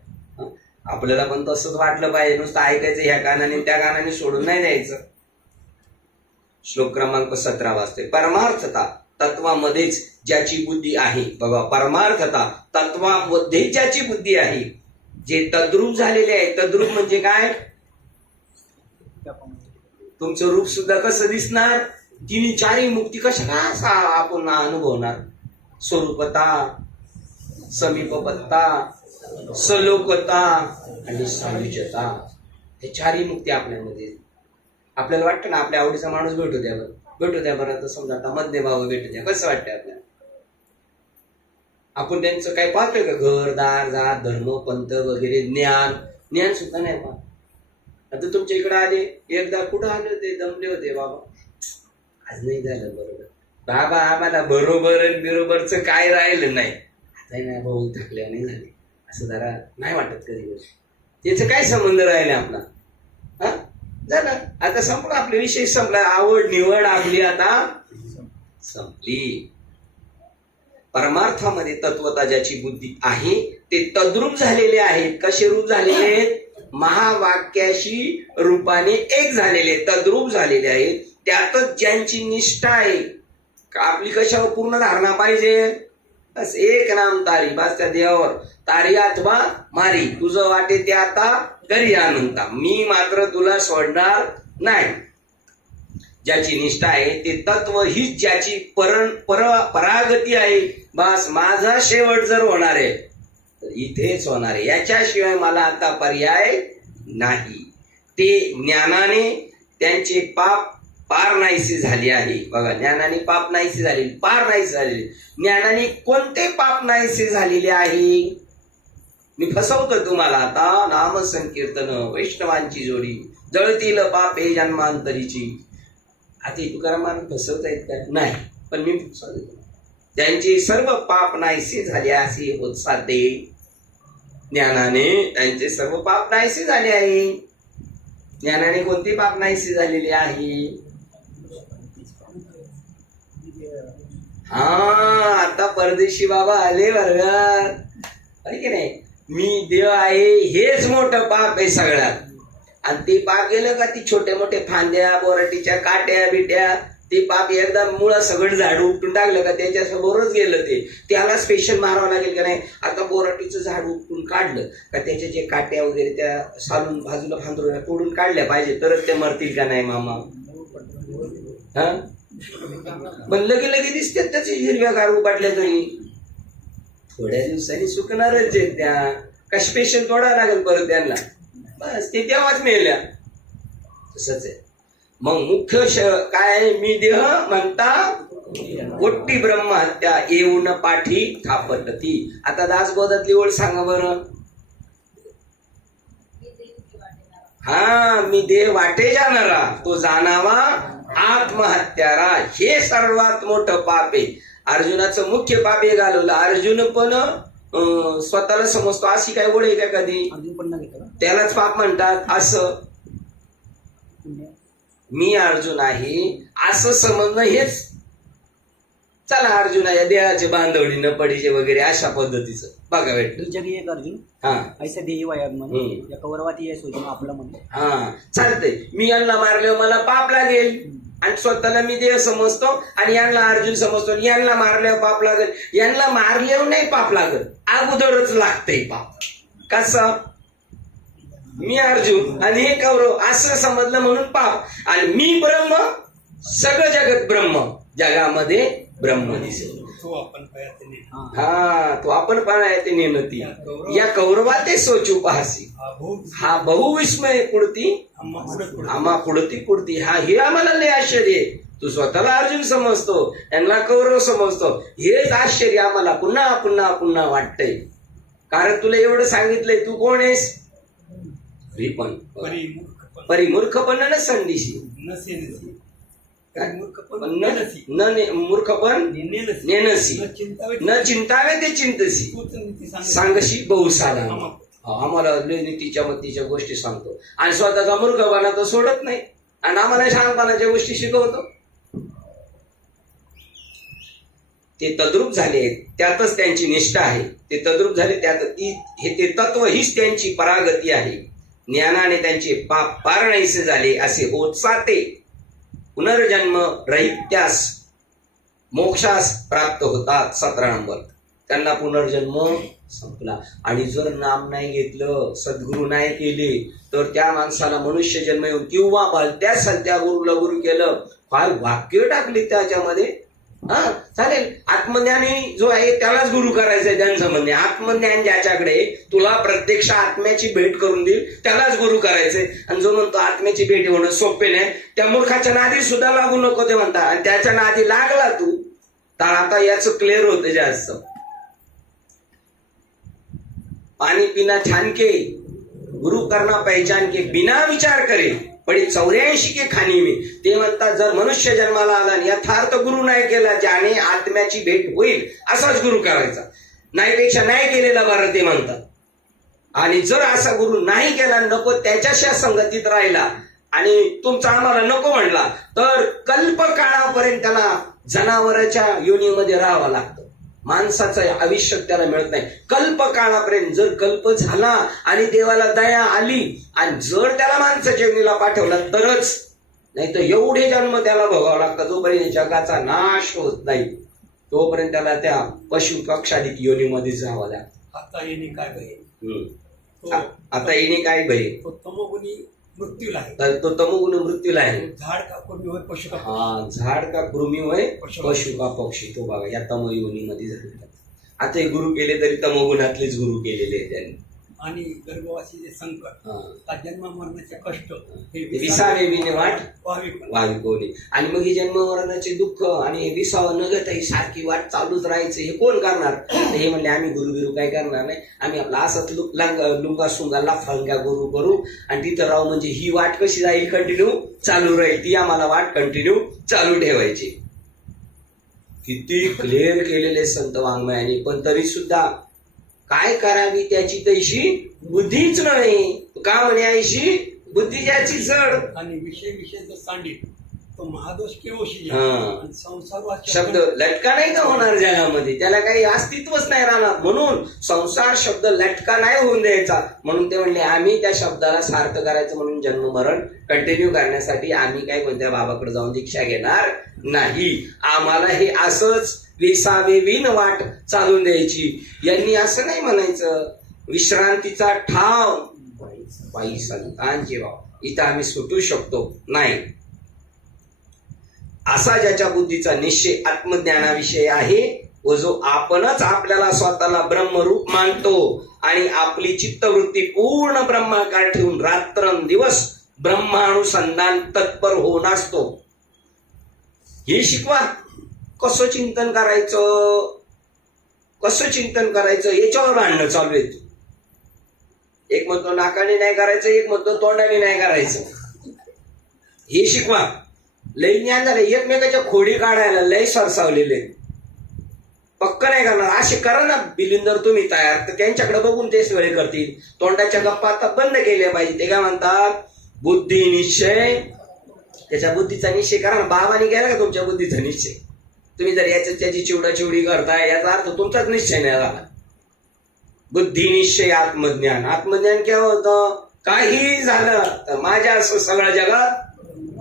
आपल्याला पण तसंच वाटलं पाहिजे. नुसतं ऐकायचं ह्या कानाने त्या कानाने सोडून नाही द्यायचं. श्लोक क्रमांक 17 वाजते. परमार्थता तत्वामध्येच ज्याची बुद्धी आहे. बघा, परमार्थता तत्वामध्ये ज्याची बुद्धी आहे, जे तद्रूप झालेले आहे. तद्रूप म्हणजे काय? तुमचं रूप सुद्धा कसं दिसणार? तिन्ही चारही मुक्ती कशा आपण अनुभवणार? स्वरूपता, समीपता, सलोकता आणि सायुज्यता. हे चारही मुक्ती आपल्यामध्ये. आपल्याला वाटतं ना आपल्या आवडीचा माणूस भेटू द्या बरं तर समजा आता मधले भाव भेटू द्या, कसं वाटतंय आपल्याला? आपण त्यांचं काय पाहतोय का? घर दार जात धर्म पंथ वगैरे ज्ञान सुद्धा नाही पाहत. आता तुमच्या इकडे आले, एकदा कुठं आले होते, दमले होते बाबा, आज नाही झालं बरोबर बाबा, आम्हाला बरोबरच काय राहिलं नाही, आता नाही भाऊ थकल्या नाही झाले, असं जरा नाही वाटत कधी कधी. त्याचं काय संबंध राहिले आपला? हा झालं, आता संपलं, आपले विषय संपला, आवड निवड आपली आता संपली. परमार्थामध्ये तत्वता ज्याची बुद्धी आहे ते तद्रूप झालेले आहेत. कसे रूप झालेले आहेत? महावाक्याशी रूपाने एक झालेले, तद्रूप झालेले आहेत. त्यातच ज्यांची निष्ठा आहे, आपली कशावर पूर्ण धारणा पाहिजे? बस एक नाम तारी, बस त्या देवावर तारी अथवा मारी, तुझं वाटे ते आता घरी आनंदा, मी मात्र तुला सोडणार नाही. ज्याची निष्ठा आहे ते तत्व हीच ज्याची परागती आहे. बस माझा शेवट जर होणार आहे तर इथेच होणार आहे, याच्याशिवाय मला आता पर्याय नाही. ते ज्ञानाने त्यांचे पाप पार नाहीसे झाले आहे. बघा, ज्ञानाने पाप नाहीसे झाले, पार नाहीसे झालेले. ज्ञानाने कोणते पाप नाहीसे झालेले आहे? मी फसवतो तुम्हाला आता. नाम संकीर्तन वैष्णवांची जोडी, जळतील पापे जन्मांतरीची. आता तुकाराम फसवता येत का? नाही, पण मी फसवतो. त्यांचे सर्व पाप नाहीसे झाले असे होत साधे. ज्ञानाने त्यांचे सर्व पाप नाहीसे झाले आहे. ज्ञानाने कोणते पाप नाहीसे झालेले आहे? हा, आता परदेशी बाबा आले वर्गात, आहे की नाही? मी देव आहे हेच मोठं पाप आहे सगळ्यात. आणि ते पाप गेलं का ती छोटे मोठे फांद्या बोराटीच्या काट्या बिट्या, ते पाप एकदा मुळा सगळं झाड उपटून टाकलं का त्याच्या समोरच गेलं. ते त्याला स्पेशल मारावं लागेल का नाही? आता बोराटीचं झाड उपटून काढलं का त्याचे जे काट्या वगैरे त्या सालून बाजूला फांदरून तोडून काढल्या पाहिजे, तरच ते मरतील का नाही मामा? हा, पण लगे दिसतात त्याचे हिरव्यागार उपाटल्या तरी थोड्या दिवसांनी सुकणारच आहेत त्या. का स्पेशल तोडावं लागेल परत त्यांना? बस ते तेव्हाच मेल्या. तसंच आहे. मग मुख्य काय आहे? मी देह म्हणता गोट्टी ब्रह्महत्या येऊन पाठी थापटती. आता दासबोधातली ओळ सांगा बरं. हा, मी देह वाटे जाणारा तो जाणावा आत्महत्यारा. हे सर्वात मोठं पाप आहे. अर्जुनाचं मुख्य पाप हे घालवलं. अर्जुन पण स्वतःला समजतो अशी काय ओढ आहे का कधी? त्यालाच पाप म्हणतात. असं मी अर्जुन आहे असं समजणं हेच. चला अर्जुना या देहाचे बांधवडी न पडीचे वगैरे अशा पद्धतीचं बघा भेटलं. एक अर्जुन हा ऐसा देही वाया म्हणून या कौरवाती यश होतो आपलं म्हणतो. हा, चालतंय. मी यांना मारल्यावर मला पाप लागेल आणि स्वतःला मी देह समजतो, आणि यांना अर्जुन समजतो. यांना मारल्यावर पाप लागेल, यांना मारल्यावर नाही पाप लागत, अगोदरच लागतंय पाप. कसं? मी अर्जुन आणि हे कौरव असं समजलं म्हणून पाप. आणि मी ब्रह्म, सगळं जगत ब्रह्म, जगामध्ये ब्रह्म दिसेल. हा, तो आपण पाहणार ते नेनती या कौरवाते सोचू पाहसी. हा बहुविस्मय पुढती आम्हा पुढती. हा, हे आम्हाला लय आश्चर्य आहे. तू स्वतःला अर्जुन समजतो, यांना कौरव समजतो, हेच आश्चर्य आम्हाला पुन्हा पुन्हा पुन्हा वाटतंय. कारण तुला एवढं सांगितलंय, तू कोण आहेस? परिमूर्ख पण न संदेशी, मूर्ख पण नेनसी, न चिंतावे ते चिंतसी, सांगशी बहुसाला. आम्हाला नीतीच्या मतीच्या गोष्टी सांगतो आणि स्वतःचा मूर्खपणा तो सोडत नाही, आणि आम्हाला शहाणपणाच्या गोष्टी शिकवतो. ते तद्रूप झाले आहेत, त्यातच त्यांची निष्ठा आहे. ते तद्रूप झाले त्यात ते तत्व हीच त्यांची परागती आहे. ज्ञानाने त्यांचे पाप पार नाहीसे झाले असे होत साते. पुनर्जन्म रहित्यास मोक्षास प्राप्त होतात. 17 नंबर. त्यांना पुनर्जन्म संपला. आणि जर नाम नाही घेतलं, सद्गुरू नाही केले, तर त्या माणसाला मनुष्य जन्म येऊन किंवा भलत्या सध्या गुरुला गुरु केलं, काय वाक्य टाकले त्याच्यामध्ये, हा चालेल. आत्मज्ञानी जो आहे त्यालाच गुरु करायचंय त्यांचं म्हणणे. आत्मज्ञान ज्याच्याकडे तुला प्रत्यक्ष आत्म्याची भेट करून देईल त्यालाच गुरु करायचंय. आणि जो म्हणतो आत्म्याची भेट होणं सोपे नाही, त्या मूर्खाच्या नादी सुद्धा लागू नको ते म्हणतात. आणि त्याच्या नादी लागला तू तर आता याच क्लिअर होतं जास्त. पाणी पिना ठान के गुरु करना पहचान के बिना विचार करे पडे 84 के खाणी में. ते म्हणतात जर मनुष्य जन्माला आला आणि यथार्थ गुरु नाही केला, ज्याने आत्म्याची भेट होईल असाच गुरु करायचा. नाहीपेक्षा नाही केलेला बरं ते म्हणतात. आणि जर असा गुरु नाही केला, नको त्याच्याशी संगतीत राहिला आणि तुमचा आम्हाला नको म्हणला तर कल्पकाळापर्यंत त्याला जनावराच्या योनीमध्ये राहावं लागतं. माणसाचं आयुष्य त्याला मिळत नाही. कल्पकाळापर्यंत जर कल्प झाला आणि देवाला दया आली आणि जर त्याला माणसाच्या योनीला पाठवलं तरच, नाही तर एवढे जन्म त्याला भोगावं लागतं. जोपर्यंत जगाचा नाश होत नाही तोपर्यंत त्याला त्या पशु पक्षादिक योनीमध्ये जावं लागतं. आता येणे काय भय, आता येणे काय भय, तो तमोगुणी मृत्यूला आहे. तर तो तमोगुण मृत्यूला आहे. झाड का कोणी होय पशु का हा झाड का कृमी होय पशु पशु का पक्षी. तो बघा या तमयोनीमध्ये झालेला. आता हे गुरु केले तरी तमोगुणातलेच गुरु केलेले आहेत त्यांनी. आणि गर्भवासी जे संकट, जन्म मरणाचे कष्ट ते विसावे विने वाट वावी कोणी. आणि मग ही जन्म मरणाचे दुःख आणि हे विसावं न घेता ही सारखी वाट चालूच राहायचं हे कोण करणार. हे म्हणले आम्ही गुरु काय करणार नाही, आम्ही आपला असंच लुंगा सुंगा लाफांगा गुरु करू आणि तिथं राहू. म्हणजे ही वाट कशी जाईल, कंटिन्यू चालू राहील. ती आम्हाला वाट कंटिन्यू चालू ठेवायची. किती क्लिअर केलेले संत वाङ्मयाने, पण तरी सुद्धा काय करावी त्याची तैशी बुद्धीच नाही. का म्हणे ऐशी बुद्धी ज्याची जड. आणि विषय जर सांडित तो महादोष केवशी. हा. संसार शब्द लटका नाही का होणार जगामध्ये, त्याला काही अस्तित्वच नाही राहणार. म्हणून संसार शब्द लटका नाही होऊन द्यायचा. म्हणून ते म्हणले आम्ही त्या शब्दाला सार्थ करायचं म्हणून जन्म मरण कंटिन्यू करण्यासाठी आम्ही काय कोणत्या बाबाकडे जाऊन दीक्षा घेणार नाही. आम्हाला हे असंच विसावे विन वाट चालून द्यायची. यांनी असं नाही म्हणायचं विश्रांतीचा ठाव बाई संतांचे भाव, इथं आम्ही सुटू शकतो नाही. असा ज्याच्या बुद्धीचा निश्चय आत्मज्ञानाविषयी आहे व जो आपणच आपल्याला स्वतःला ब्रह्मरूप मानतो आणि आपली चित्तवृत्ती पूर्ण ब्रह्माकार ठेवून रात्रंदिवस ब्रह्मानुसंधान तत्पर होऊन असतो. हे शिकवा. कसं चिंतन करायचं, कसं चिंतन करायचं याच्यावर भांडणं चालू आहे. एक म्हणतो नाकाने नाही करायचं, एक म्हणतो तोंडाने नाही करायचं. हे शिकवा. लय ज्ञान झाले, एकमेकाच्या खोडी काढायला लय सरसावलेले. पक्क नाही करणार. असे करा ना बिलिंदर तुम्ही तयार, तर त्यांच्याकडे बघून तेच वेळे करतील. तोंडाच्या गप्पा आता बंद केल्या पाहिजे. ते काय म्हणतात बुद्धी निश्चय. त्याच्या बुद्धीचा निश्चय करा ना. बाबांनी केला का तुमच्या बुद्धीचा निश्चय? तुम्ही जर त्याची चिवडाचिवडी करताय याचा अर्थ तुमचाच निश्चय नाही झाला. बुद्धी निश्चय आत्मज्ञान. आत्मज्ञान केव्हा होतं? काही झालं तर माझ्या असं सगळं जगात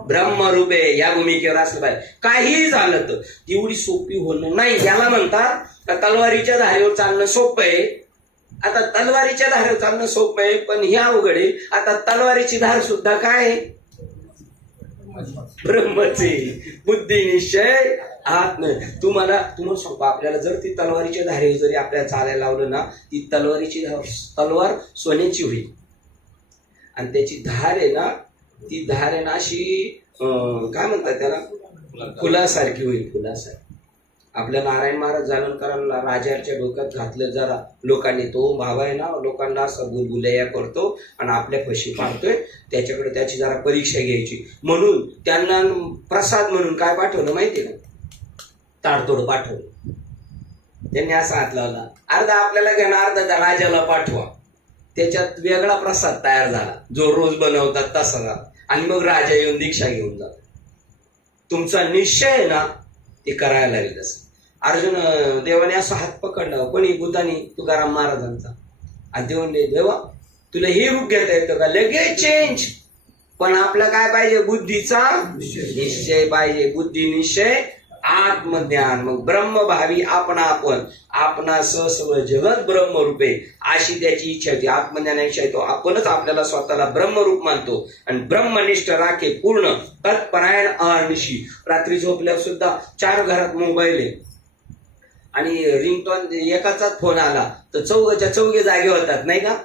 ब्रह्मरूप आहे या भूमिकेवर असलं पाहिजे. काही झालं तर तेवढी सोपी होणं नाही. याला म्हणतात तलवारीच्या धारेवर चालणं सोपं आहे. आता तलवारीच्या धारेवर चालणं सोपं आहे, पण ह्या अवघड आहे. आता तलवारीची धार सुद्धा काय आहे? ब्रह्मचे. बुद्धी निश्चय आत्म. तुम्हाला सांगतो, आपल्याला जर ती तलवारीच्या धारेवर जरी आपल्याला चालायला लावलं ना, ती तलवार सोन्याची होईल. आणि त्याची धार आहे ना, ती धार आहे ना अशी काय म्हणतात त्याला, फुलासारखी होईल. फुलासारखी. आपल्या नारायण महाराज जालनकरांना राजाच्या डोक्यात घातलं जरा लोकांनी. तो भाव आहे ना लोकांना असं गुलगुलया करतो आणि आपल्या फशी पाडतोय. त्याच्याकडे त्याची जरा परीक्षा घ्यायची म्हणून त्यांना प्रसाद म्हणून काय पाठवलं माहितीये ना? ताडतोड पाठवलं. त्यांनी असा हात लावला, अर्धा आपल्याला घेणार, अर्धा राजाला पाठवा. त्याच्यात वेगळा प्रसाद तयार झाला जो रोज बनवतात तसा झाला. आणि मग राजा येऊन दीक्षा घेऊन जातो. तुमचा निश्चय आहे ना ते करायला लागेल. असं अर्जुन देवाने असा हात पकडला, कोणी बुद्धानी तुकाराम महाराजांचा. आणि ते म्हणले देवा तुला हे रूप घेता येतं का? लगेच चेंज. पण आपलं काय पाहिजे? बुद्धीचा निश्चय पाहिजे. बुद्धी निश्चय आत्मज्ञान. मग ब्रह्मभावी आपण सगळं जगत ब्रह्मरूपे अशी त्याची इच्छा होती. आत्मज्ञानाची इच्छा तो आपणच आपल्याला स्वतःला ब्रह्मरूप मानतो आणि ब्रह्मनिष्ठ राखे पूर्ण तत्परायण अहर्निशी. रात्री झोपल्यावर सुद्धा 4 घरात मोबाईल आहे आणि रिंगटोन एकाचाच फोन आला तर चौघे जागे होतात नाही का.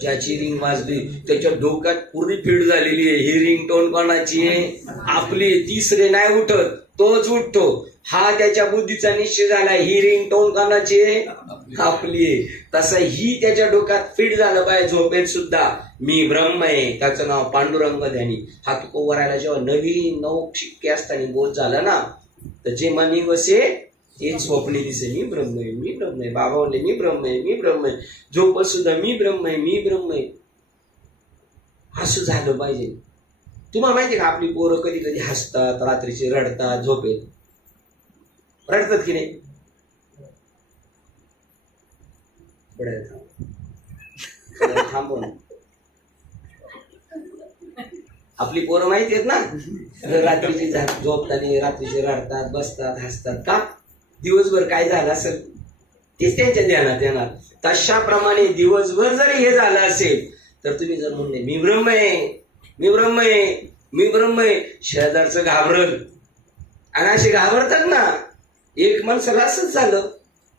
ज्याची रिंग वाजली त्याच्या डोक्यात पूर्ण फीड झालेली आहे. ही रिंगटोन कोणाची आहे? आपली. तिसरे नाही उठत, तोच उठतो. हा त्याच्या बुद्धीचा निश्चय झाला ही रिंगटोन कोणाची आहे? आपली आहे. तसं ही त्याच्या डोक्यात फीड झालं पाहिजे झोपेत सुद्धा मी ब्रह्म आहे. त्याचं नाव पांडुरंग ध्यानी. हा तुको वरायला जेव्हा नवीन 9 शिक्के असताना बोध झाला ना तर जे मनी वसे तेच स्वप्ने दिसे मी ब्रह्म आहे, मी ब्रह्म आहे. बाबा म्हणले मी ब्रह्म आहे, मी ब्रह्म आहे. झोपत सुद्धा मी ब्रह्म आहे, मी ब्रह्म आहे. असं झालं पाहिजे. तुम्हाला माहिती का आपली पोरं कधी कधी हसतात, रात्रीचे रडतात, झोपेत रडतात की नाही? थांबून आपली पोरं माहिती आहेत ना रात्रीची झोपताना रात्रीचे रडतात, बसतात, हसतात का? दिवसभर काय झालं असेल तेच त्यांच्या ध्यानात येणार. तशाप्रमाणे दिवसभर जरी हे झालं असेल तर तुम्ही जर म्हणले मी ब्रह्म आहे, मी ब्रह्म आहे, मी ब्रह्म आहे, शेजारचं घाबरल. आणि असे घाबरतात ना. एक माणसाला असंच झालं,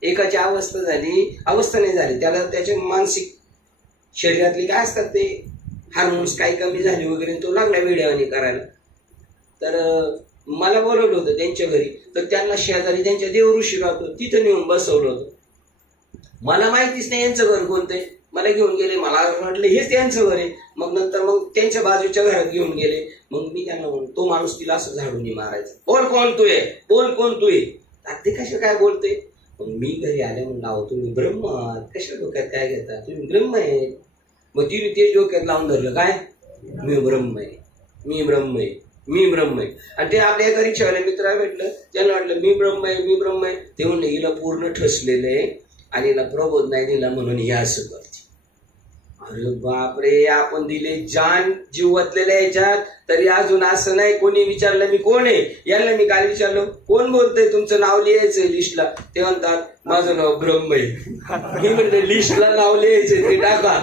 एकाची अवस्था नाही झाली त्याला त्याचे मानसिक शरीरातले काय असतात ते हार्मोन्स काही कमी झाले वगैरे तो लागला वेड्यावानी करायला. तर मला बोलवलं होतं त्यांच्या घरी. तर त्यांना शेजारी त्यांच्या देवऋषी राहतो तिथं नेऊन बसवलं होतं. मला माहितीच नाही यांचं घर कोणतं आहे. मला घेऊन गेले, मला म्हटलं हेच त्यांचं घर आहे. मग त्यांच्या बाजूच्या घरात घेऊन गेले. मग मी त्यांना म्हणून तो माणूस तिला असं झाडून मारायचा, बोल कोण तू आहे, बोल कोण तू आहे. ते कशा काय बोलते. मग मी घरी आले म्हणून लाव तुम्ही ब्रह्म कशा डोक्यात काय घेता, तुम्ही ब्रह्म आहे. मग तिने तेच डोक्यात लावून धरलं काय मी ब्रह्म आहे, मी ब्रह्म आहे, मी ब्रह्म आहे. आणि ते आपल्या एका रिक्षावाल्या मित्राला भेटलं, त्यांना वाटलं मी ब्रह्म आहे, मी ब्रह्म आहे. ते म्हणले हिला पूर्ण ठसलेलं आहे आणि हिला प्रबोध नाही दिला म्हणून हे असं करते. अरे बापरे, आपण दिले जान जीव ओतलेल्या याच्यात तरी अजून असं नाही. कोणी विचारलं मी कोण आहे, यांना मी काल विचारलं कोण बोलतंय, तुमचं नाव लिहायचंय लिस्टला. ते म्हणतात माझं नाव ब्रह्म आहे. मी म्हणलं लिस्टला नाव लिहायचंय ते टाका.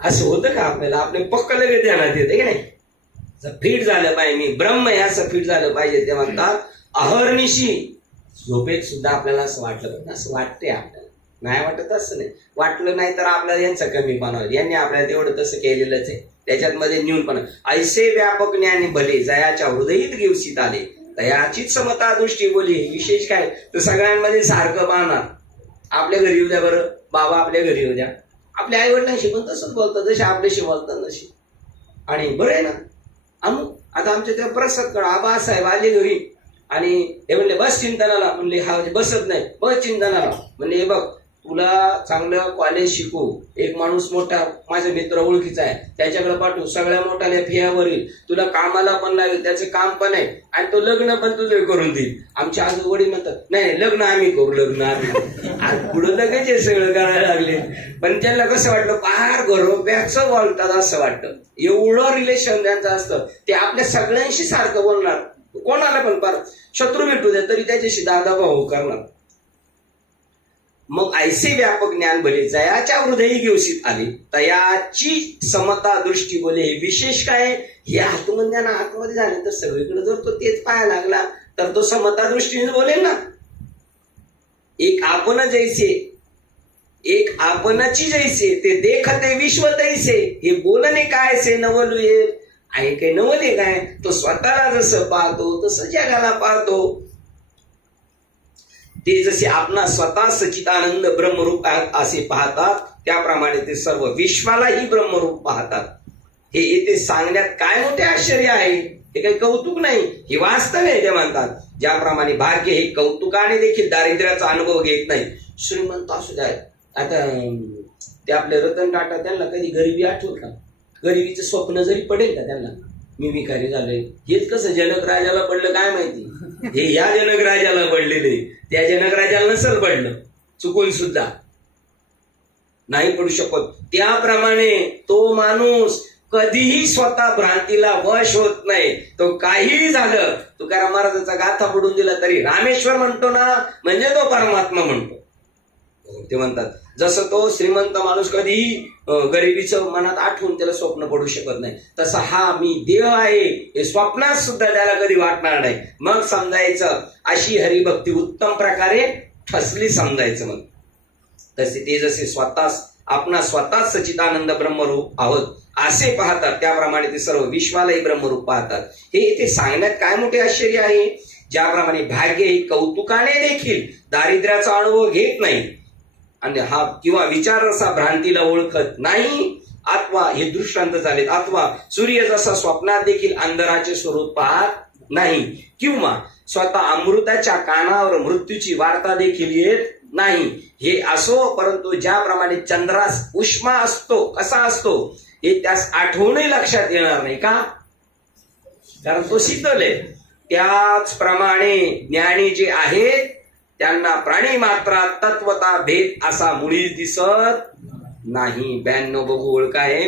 असं होतं का आपल्याला? आपले पक्क लगेच ध्यानात येते की नाही. फिट झालं पाहिजे मी ब्रह्म आहे असं फिट झालं पाहिजे. ते म्हणतात अहर्निशी. झोपेत सुद्धा आपल्याला असं वाटलं पाहिजे. असं वाटतंय आपल्याला, नाही वाटत असं नाही. वाटलं नाही तर आपल्याला यांचा कमीपणा होईल. यांनी आपल्याला तेवढं तसं केलेलंच आहे. त्याच्यात मध्ये न्यूनपणा. ऐसे व्यापक ज्ञानी भले जयाच्या हृदयीत घेवसीत आले तयाचीच समता दृष्टी बोली. विशेष काय तर सगळ्यांमध्ये सारखं पाहणार. आपल्या घरी येऊ द्या बरं, बाबा आपल्या घरी येऊ द्या. आपल्या आई वडिलांशी पण तसंच बोलतात जसे आपल्याशी बोलतात तशी. आणि बरं आहे ना अमुक आता आमच्या त्या प्रसाद कळा आबा साहेब आले घरी आणि हे म्हणले बस चिंतनाला. म्हणले हा बसत नाही, बस चिंतनाला. म्हणले हे बघ तुला चांगलं कॉलेज शिकू, एक माणूस मोठा माझा मित्र ओळखीचा आहे त्याच्याकडे पाठवू, सगळ्या मोठ्याला फियावरील, तुला कामाला पण लागेल, त्याचं काम पण आहे आणि तो लग्न पण तुझं करून देईल. आमच्या आजोवडील म्हणतात नाही लग्न आम्ही करू, लग्न आम्ही. पुढं लगेच हे सगळं करायला लागले. पण त्यांना कसं वाटलं फार गरोब्याचं बोलतात असं वाटतं. एवढं रिलेशन त्यांचं असतं. ते आपल्या सगळ्यांशी सारखं बोलणार, कोणाला पण फार शत्रू भेटू द्या तरी त्याच्याशी दादा भाऊ करणार. मग ऐसे व्यापक ज्ञान भले जयाच्या हृदयी घेवसीत आले तयाची समता दृष्टी बोले. हे विशेष काय हे आत्मज्ञान आतमध्ये झाले तर सगळीकडे जर तो तेच पाहायला लागला तर तो समता दृष्टीने बोलेल ना. एक आपण जैसे, एक आपणची जैसे ते देखते विश्व तैसे. हे बोलणे काय से नवलुये आहे काय नवले काय. तो स्वतःला जसं पाहतो तसं जगाला पाहतो. ते जसे आपणा स्वतः सच्चिदानंद ब्रह्मरूप असे पाहतात त्याप्रमाणे ते सर्व विश्वालाही ब्रह्मरूप पाहतात. हे येथे सांगण्यात काय मोठे आश्चर्य आहे. हे काही कौतुक नाही, हे वास्तव आहे. ते म्हणतात ज्याप्रमाणे भाग्य हे कौतुकाने देखील दारिद्र्याचा अनुभव घेत नाही. श्रीमंत असू द्या. आता ते आपले रतन टाटा त्यांना कधी गरिबी आठवत का? गरिबीचं स्वप्न जरी पडेल का त्यांना मी विकारी झालोय. हेच कसं जनक राजाला पडलं काय माहिती. हे या जनक राजाला पडलेले, त्या जनक राजाला नसल पडलं चुकून सुद्धा नाही पडू शकत. त्याप्रमाणे तो माणूस कधीही स्वतः भ्रांतीला वश होत नाही. तो काहीही झालं, तुकाराम महाराजांचा गाथा पडून दिला तरी रामेश्वर म्हणतो ना, म्हणजे तो परमात्मा म्हणतो. ते म्हणतात जसं तो श्रीमंत माणूस कधीही गरिबीचं मनात आठवून त्याला स्वप्न पडू शकत नाही, तसा हा मी देव आहे हे स्वप्नात सुद्धा त्याला कधी वाटणार नाही. मग समजायचं अशी हरिभक्ती उत्तम प्रकारे ठसली समजायचं. मग तसे ते जसे स्वतः सच्चिदानंद ब्रह्मरूप आहोत असे पाहतात, त्याप्रमाणे ते सर्व विश्वालाही ब्रह्मरूप पाहतात. हे इथे सांगण्यात काय मोठे आश्चर्य आहे. ज्याप्रमाणे भाग्य ही कौतुकाने देखील दारिद्र्याचा अनुभव घेत नाही आणि हा किंवा विचार असा भ्रांतीला ओळखत नाही, अथवा हे दृष्टांत झालेत, अथवा सूर्य जसा स्वप्नात देखील अंधाराचे स्वरूप पाहत नाही, किंवा स्वतः अमृताच्या कानावर मृत्यूची वार्ता देखील येत नाही. हे असो, परंतु ज्याप्रमाणे चंद्रास उष्मा असतो कसा असतो हे त्यास आठवणही लक्षात येणार नाही का, कारण तो शीतल आहे. त्याचप्रमाणे ज्ञानी जे आहेत त्यांना प्राणी मात्रा तत्वता भेद असा मुळीच दिसत नाही. 92 बघू ओळख आहे.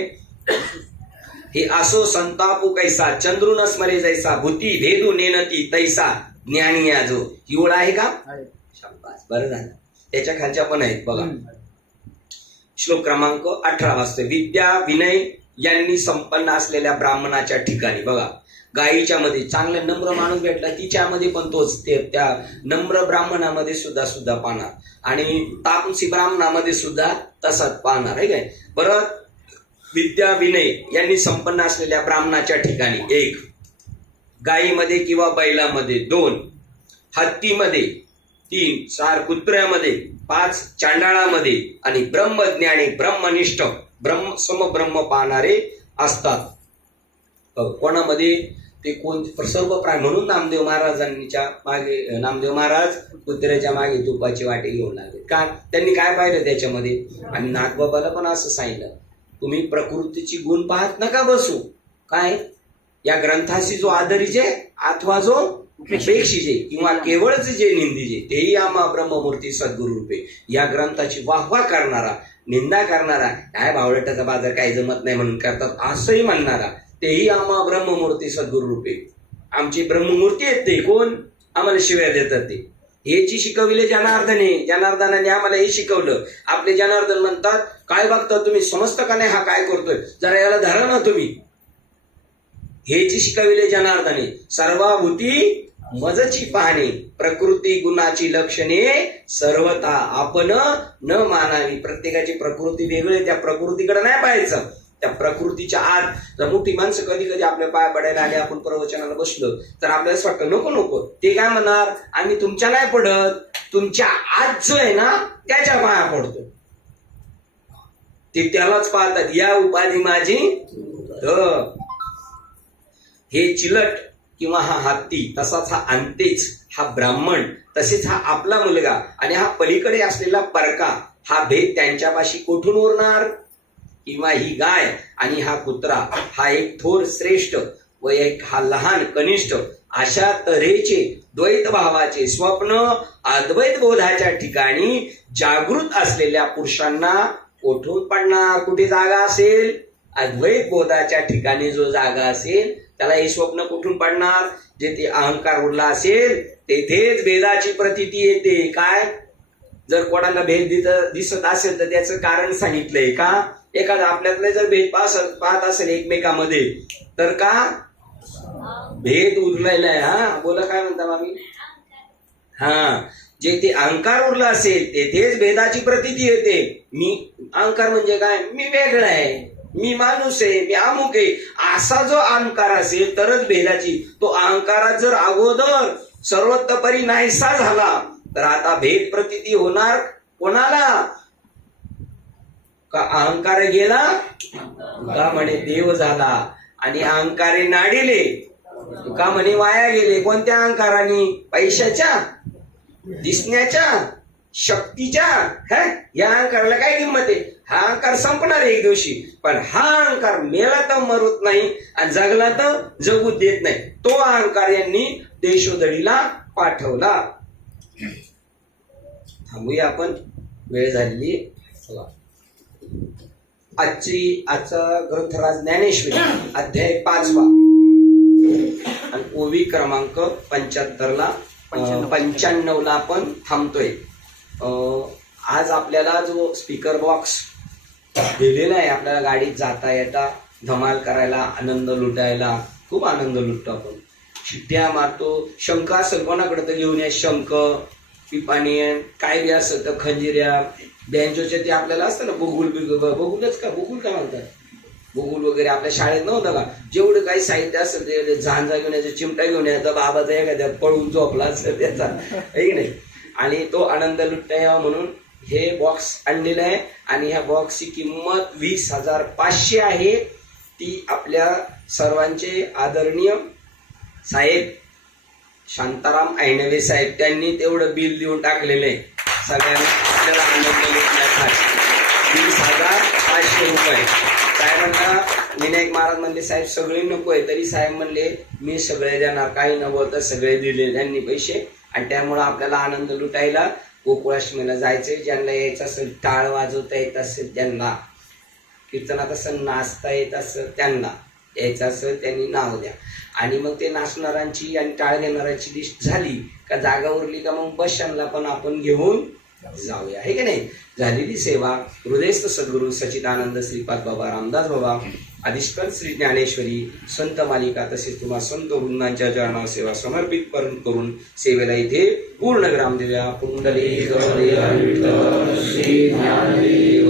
हे असो संतापू कैसा चंद्रून स्मरे जैसा भूती भेदू नेनती तैसा ज्ञानी आजो. ही ओळ आहे का? शाबास, बरं झालं. त्याच्या खालच्या पण आहेत बघा. श्लोक क्रमांक 18 वाजतोय. विद्या विनय यांनी संपन्न असलेल्या ब्राह्मणाच्या ठिकाणी बघा, गायीच्या मध्ये चांगला नम्र माणूस भेटला तिच्यामध्ये पण तोच त्या नम्र ब्राह्मणामध्ये सुद्धा पाहणार, आणि तापसी ब्राह्मणामध्ये सुद्धा तसाच पाहणार आहे काय. परत विद्या विनय यांनी संपन्न असलेल्या ब्राह्मणाच्या ठिकाणी 1, गायीमध्ये किंवा बैलामध्ये 2, हत्तीमध्ये 3, 4 कुत्र्यामध्ये 5, चांडाळामध्ये, आणि ब्रह्मज्ञानी ब्रह्मनिष्ठ समब्रह्म पाहणारे असतात. कोणामध्ये ते कोण सर्व प्राणी. म्हणून नामदेव महाराजांच्या मागे नामदेव महाराज कुत्र्याच्या मागे तुपाची वाटे घेऊन लागले. का? त्यांनी काय पाहिलं त्याच्यामध्ये. आणि नागबाबाला पण असं सांगितलं, तुम्ही प्रकृतीची गुण पाहत नका बसू. काय या ग्रंथाशी जो आदरीचे अथवा जो उपेक्षीचे किंवा केवळच जे निंदीचे तेही आम्हा ब्रह्ममूर्ती सद्गुरु रूपे. या ग्रंथाची वाहवा करणारा, निंदा करणारा, काय भावळटाचा बाजार काही जमत नाही म्हणून करतात असंही म्हणणारा, तेही आम्हा ब्रह्ममूर्ती सद्गुरु रूपे. आमची ब्रह्ममूर्ती आहेत ते कोण, आम्हाला शिव्या देतात ते. हे जी शिकविले जनार्दनाने आम्हाला हे शिकवलं. आपले जनार्दन म्हणतात, काय बघता तुम्ही, समजतं का नाही हा काय करतोय, जरा याला धरा ना तुम्ही. हे जी शिकविले जनार्दने सर्वाभूती मजची पाहणे, प्रकृती गुणाची लक्षणे सर्वथा आपण न मानावी. प्रत्येकाची प्रकृती वेगळी, त्या प्रकृतीकडे नाही पाहायचं. त्या प्रकृतीच्या आत जर मोठी माणसं कधी कधी आपल्या पाया पडायला आले, आपण प्रवचनाला बसलो तर आपल्याला असं वाटतं नको. ते काय म्हणणार, आम्ही तुमच्या नाही पडत, तुमच्या आत जो आहे ना त्याच्या पाया पडतो. ते त्यालाच पाहतात, या उपाधी माझी. हे चिलट किंवा हा हत्ती, तसाच हा अंतेच हा ब्राह्मण, तसेच हा आपला मुलगा आणि हा पलीकडे असलेला परका, हा भेद त्यांच्यापाशी कोठून उरणार. किंवा ही गाय आणि हा कुत्रा, हा एक थोर श्रेष्ठ व एक हा लहान कनिष्ठ, अशा तऱ्हेचे द्वैत भावाचे स्वप्न अद्वैत बोधाच्या ठिकाणी जागृत असलेल्या पुरुषांना कोठून पडणार. कुठे जागा असेल, अद्वैत बोधाच्या ठिकाणी जो जागा असेल त्याला हे स्वप्न कुठून पडणार. जेथे अहंकार उरला असेल तेथेच भेदाची प्रतीती येते. काय, जर कोणाला भेद दिसत असेल तर त्याचं कारण सांगितलंय का. एखादा आपल्यातले जर भेद पाहत असेल एकमेकामध्ये तर का भेद उरलेला आहे. हा बोला, काय म्हणता मामी. हा, जेथे अहंकार उरला असेल तेथेच भेदाची प्रतीती येते. मी अहंकार म्हणजे काय, मी वेगळा आहे, मी माणूस आहे, मी अमुक आहे, असा जो अहंकार असेल तरच भेदाची. तो अहंकारात जर अगोदर सर्वतोपरी नाहीसा झाला तर आता भेद प्रतीती होणार कोणाला. का अहंकार गेला का म्हणे देव झाला, आणि अहंकारे नाडिले का म्हणे वाया गेले. कोणत्या अहंकाराने, पैशाच्या, दिसण्याच्या, शक्तीच्या. या अहंकाराला काय किंमत आहे. हा अहंकार संपणार एक दिवशी, पण हा अहंकार मेला तर मरत नाही आणि जगला तर जगू देत नाही. तो अहंकार यांनी देशोधडीला पाठवला. थांबूया आपण, वेळ झालेली. आजचा ग्रंथराज ज्ञानेश्वरी अध्याय 5वा आणि ओवी क्रमांक 75ला 95ला आपण थांबतोय. आज आपल्याला जो स्पीकर बॉक्स दिलेला आहे, आपल्याला गाडीत जाता येता धमाल करायला, आनंद लुटायला, खूप आनंद लुटतो आपण. शिट्ट्या मारतो. शंख असेल कोणाकडे तर घेऊन या. शंख, पिपाणी, काय बी असेल तर खंजिऱ्या, बँजोच्या ते आपल्याला असतं ना, बगुलच का, बगुल काय म्हणतात, बगुल वगैरे आपल्या शाळेत नव्हतं का. जेवढं काही साहित्य असेल ते झांजा घेऊन यायचं, चिमटा घेऊन यायचा, बाबाचा एखाद्या पळून झोपला असेल त्याचा, आहे की नाही. आणि तो आनंद लुटता यावा म्हणून हे बॉक्स आणलेलं आहे. आणि ह्या बॉक्सची किंमत 20,500 आहे. ती आपल्या सर्वांचे आदरणीय साहेब शांताराम ऐनवे साहेब त्यांनी तेवढं बिल देऊन टाकलेलं आहे सगळ्यांना आपल्याला आनंद लुटण्यासाठी. 20,500 रुपये. काय म्हणता, विनायक महाराज म्हणले साहेब सगळे नको आहे, तरी साहेब म्हणले मी सगळे देणार, काही न बोलता सगळे दिले त्यांनी पैसे. आणि त्यामुळं आपल्याला आनंद लुटायला गोकुळाष्टमीला जायचंय. ज्यांना यायचं असेल, टाळ वाजवता येत असेल त्यांना, कीर्तनात असं नाचता येत असेल त्यांना, यायचं असेल त्यांनी नाव द्या. आणि मग ते नाचणाऱ्यांची आणि टाळ घेणाऱ्यांची लिस्ट झाली का, जागा उरली का, मग बसला पण आपण घेऊन जाऊया, आहे की नाही. झालेली सेवा हृदयस्थ सद्गुरू सच्चिदानंद श्रीपाद बाबा रामदास बाबा अधिष्ठान श्री ज्ञानेश्वरी संत मालिका तसेच तुम्हाला संत वृंदांच्या चरणावर सेवा समर्पित करून सेवेला इथे पूर्ण ग्राम देऊया. पुंडली श्री ज्ञानदेव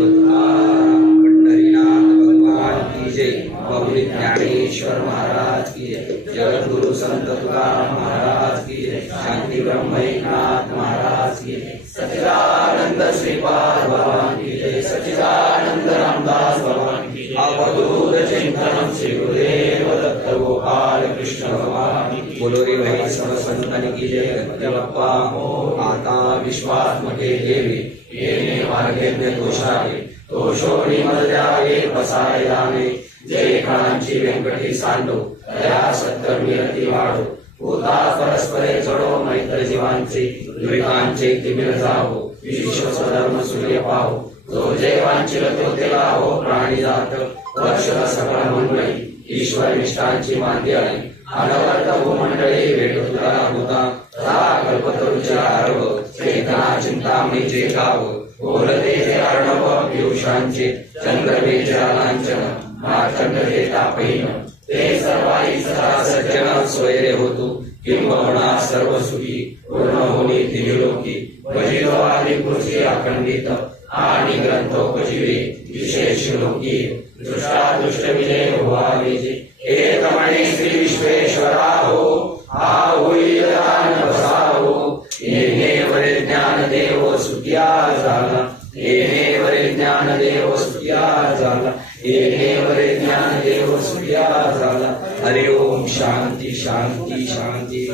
पंढरीनाथ भगवान की जय. पौरी ज्ञानेश्वर महाराज की जय. जगद्गुरु संत तुकाराम महाराज की जय. शांती ब्रह्म एकनाथ महाराज की जय. सच्चिदानंद श्रीपाद भगवान की जय. सच्चिदानंद रामदास भगवान की जय. अवधूत चिंतन श्री गुरुदेव दत्त गोपाल कृष्ण भगवान की. बोलो रे भाई सर्व संतांनी की जय. गणपती बाप्पा आता विश्वात्मके देवी येणे मार्गेज्ञ दोषावे दोषोणी मर्यावे बसाय जाणे. जय काळांची व्यंकटी सांडो दया सत्कर्मी अति वाढो. भूता परस्परे जडो मैत्र जीवांचे दुरितांचे तिमिर जावो. विश्व स्वधर्म सूर्य पाहो जो जय वांचिल तो ते लाहो. प्राणी जात वर्ष सकळ मंडळी ईश्वर निष्ठांची मांद्याळी. अनवर्त भूमंडळी भेटो तुला होता कल्पतरुचे आरव. चेतना चिंतामणी जे गाव बोलते जे अर्णव. पियुषांचे चंद्रमेचे लांछन मार्कंड हे तापहीन. ते सर्वाई सदा सज्जन स्वैरे होतो किंबहुना सर्व सुखी. पूर्ण होणे त्रिलोकी भजितो आदि पुरुषी अखंडित. आणि ग्रंथोपजीवे विशेष लोकी. दृष्टादुष्ट विजय व्हावे जे. एकमणे श्री विश्वेश्वरा हो हा होईल दान बसावो. येणे वरे ज्ञान देव सुखिया झाला. येणे वरे ज्ञान देव सुखिया झाला. येणे वरे ज्ञान देव सुखिया झाला. हरि ओम. शांती शांती शांती.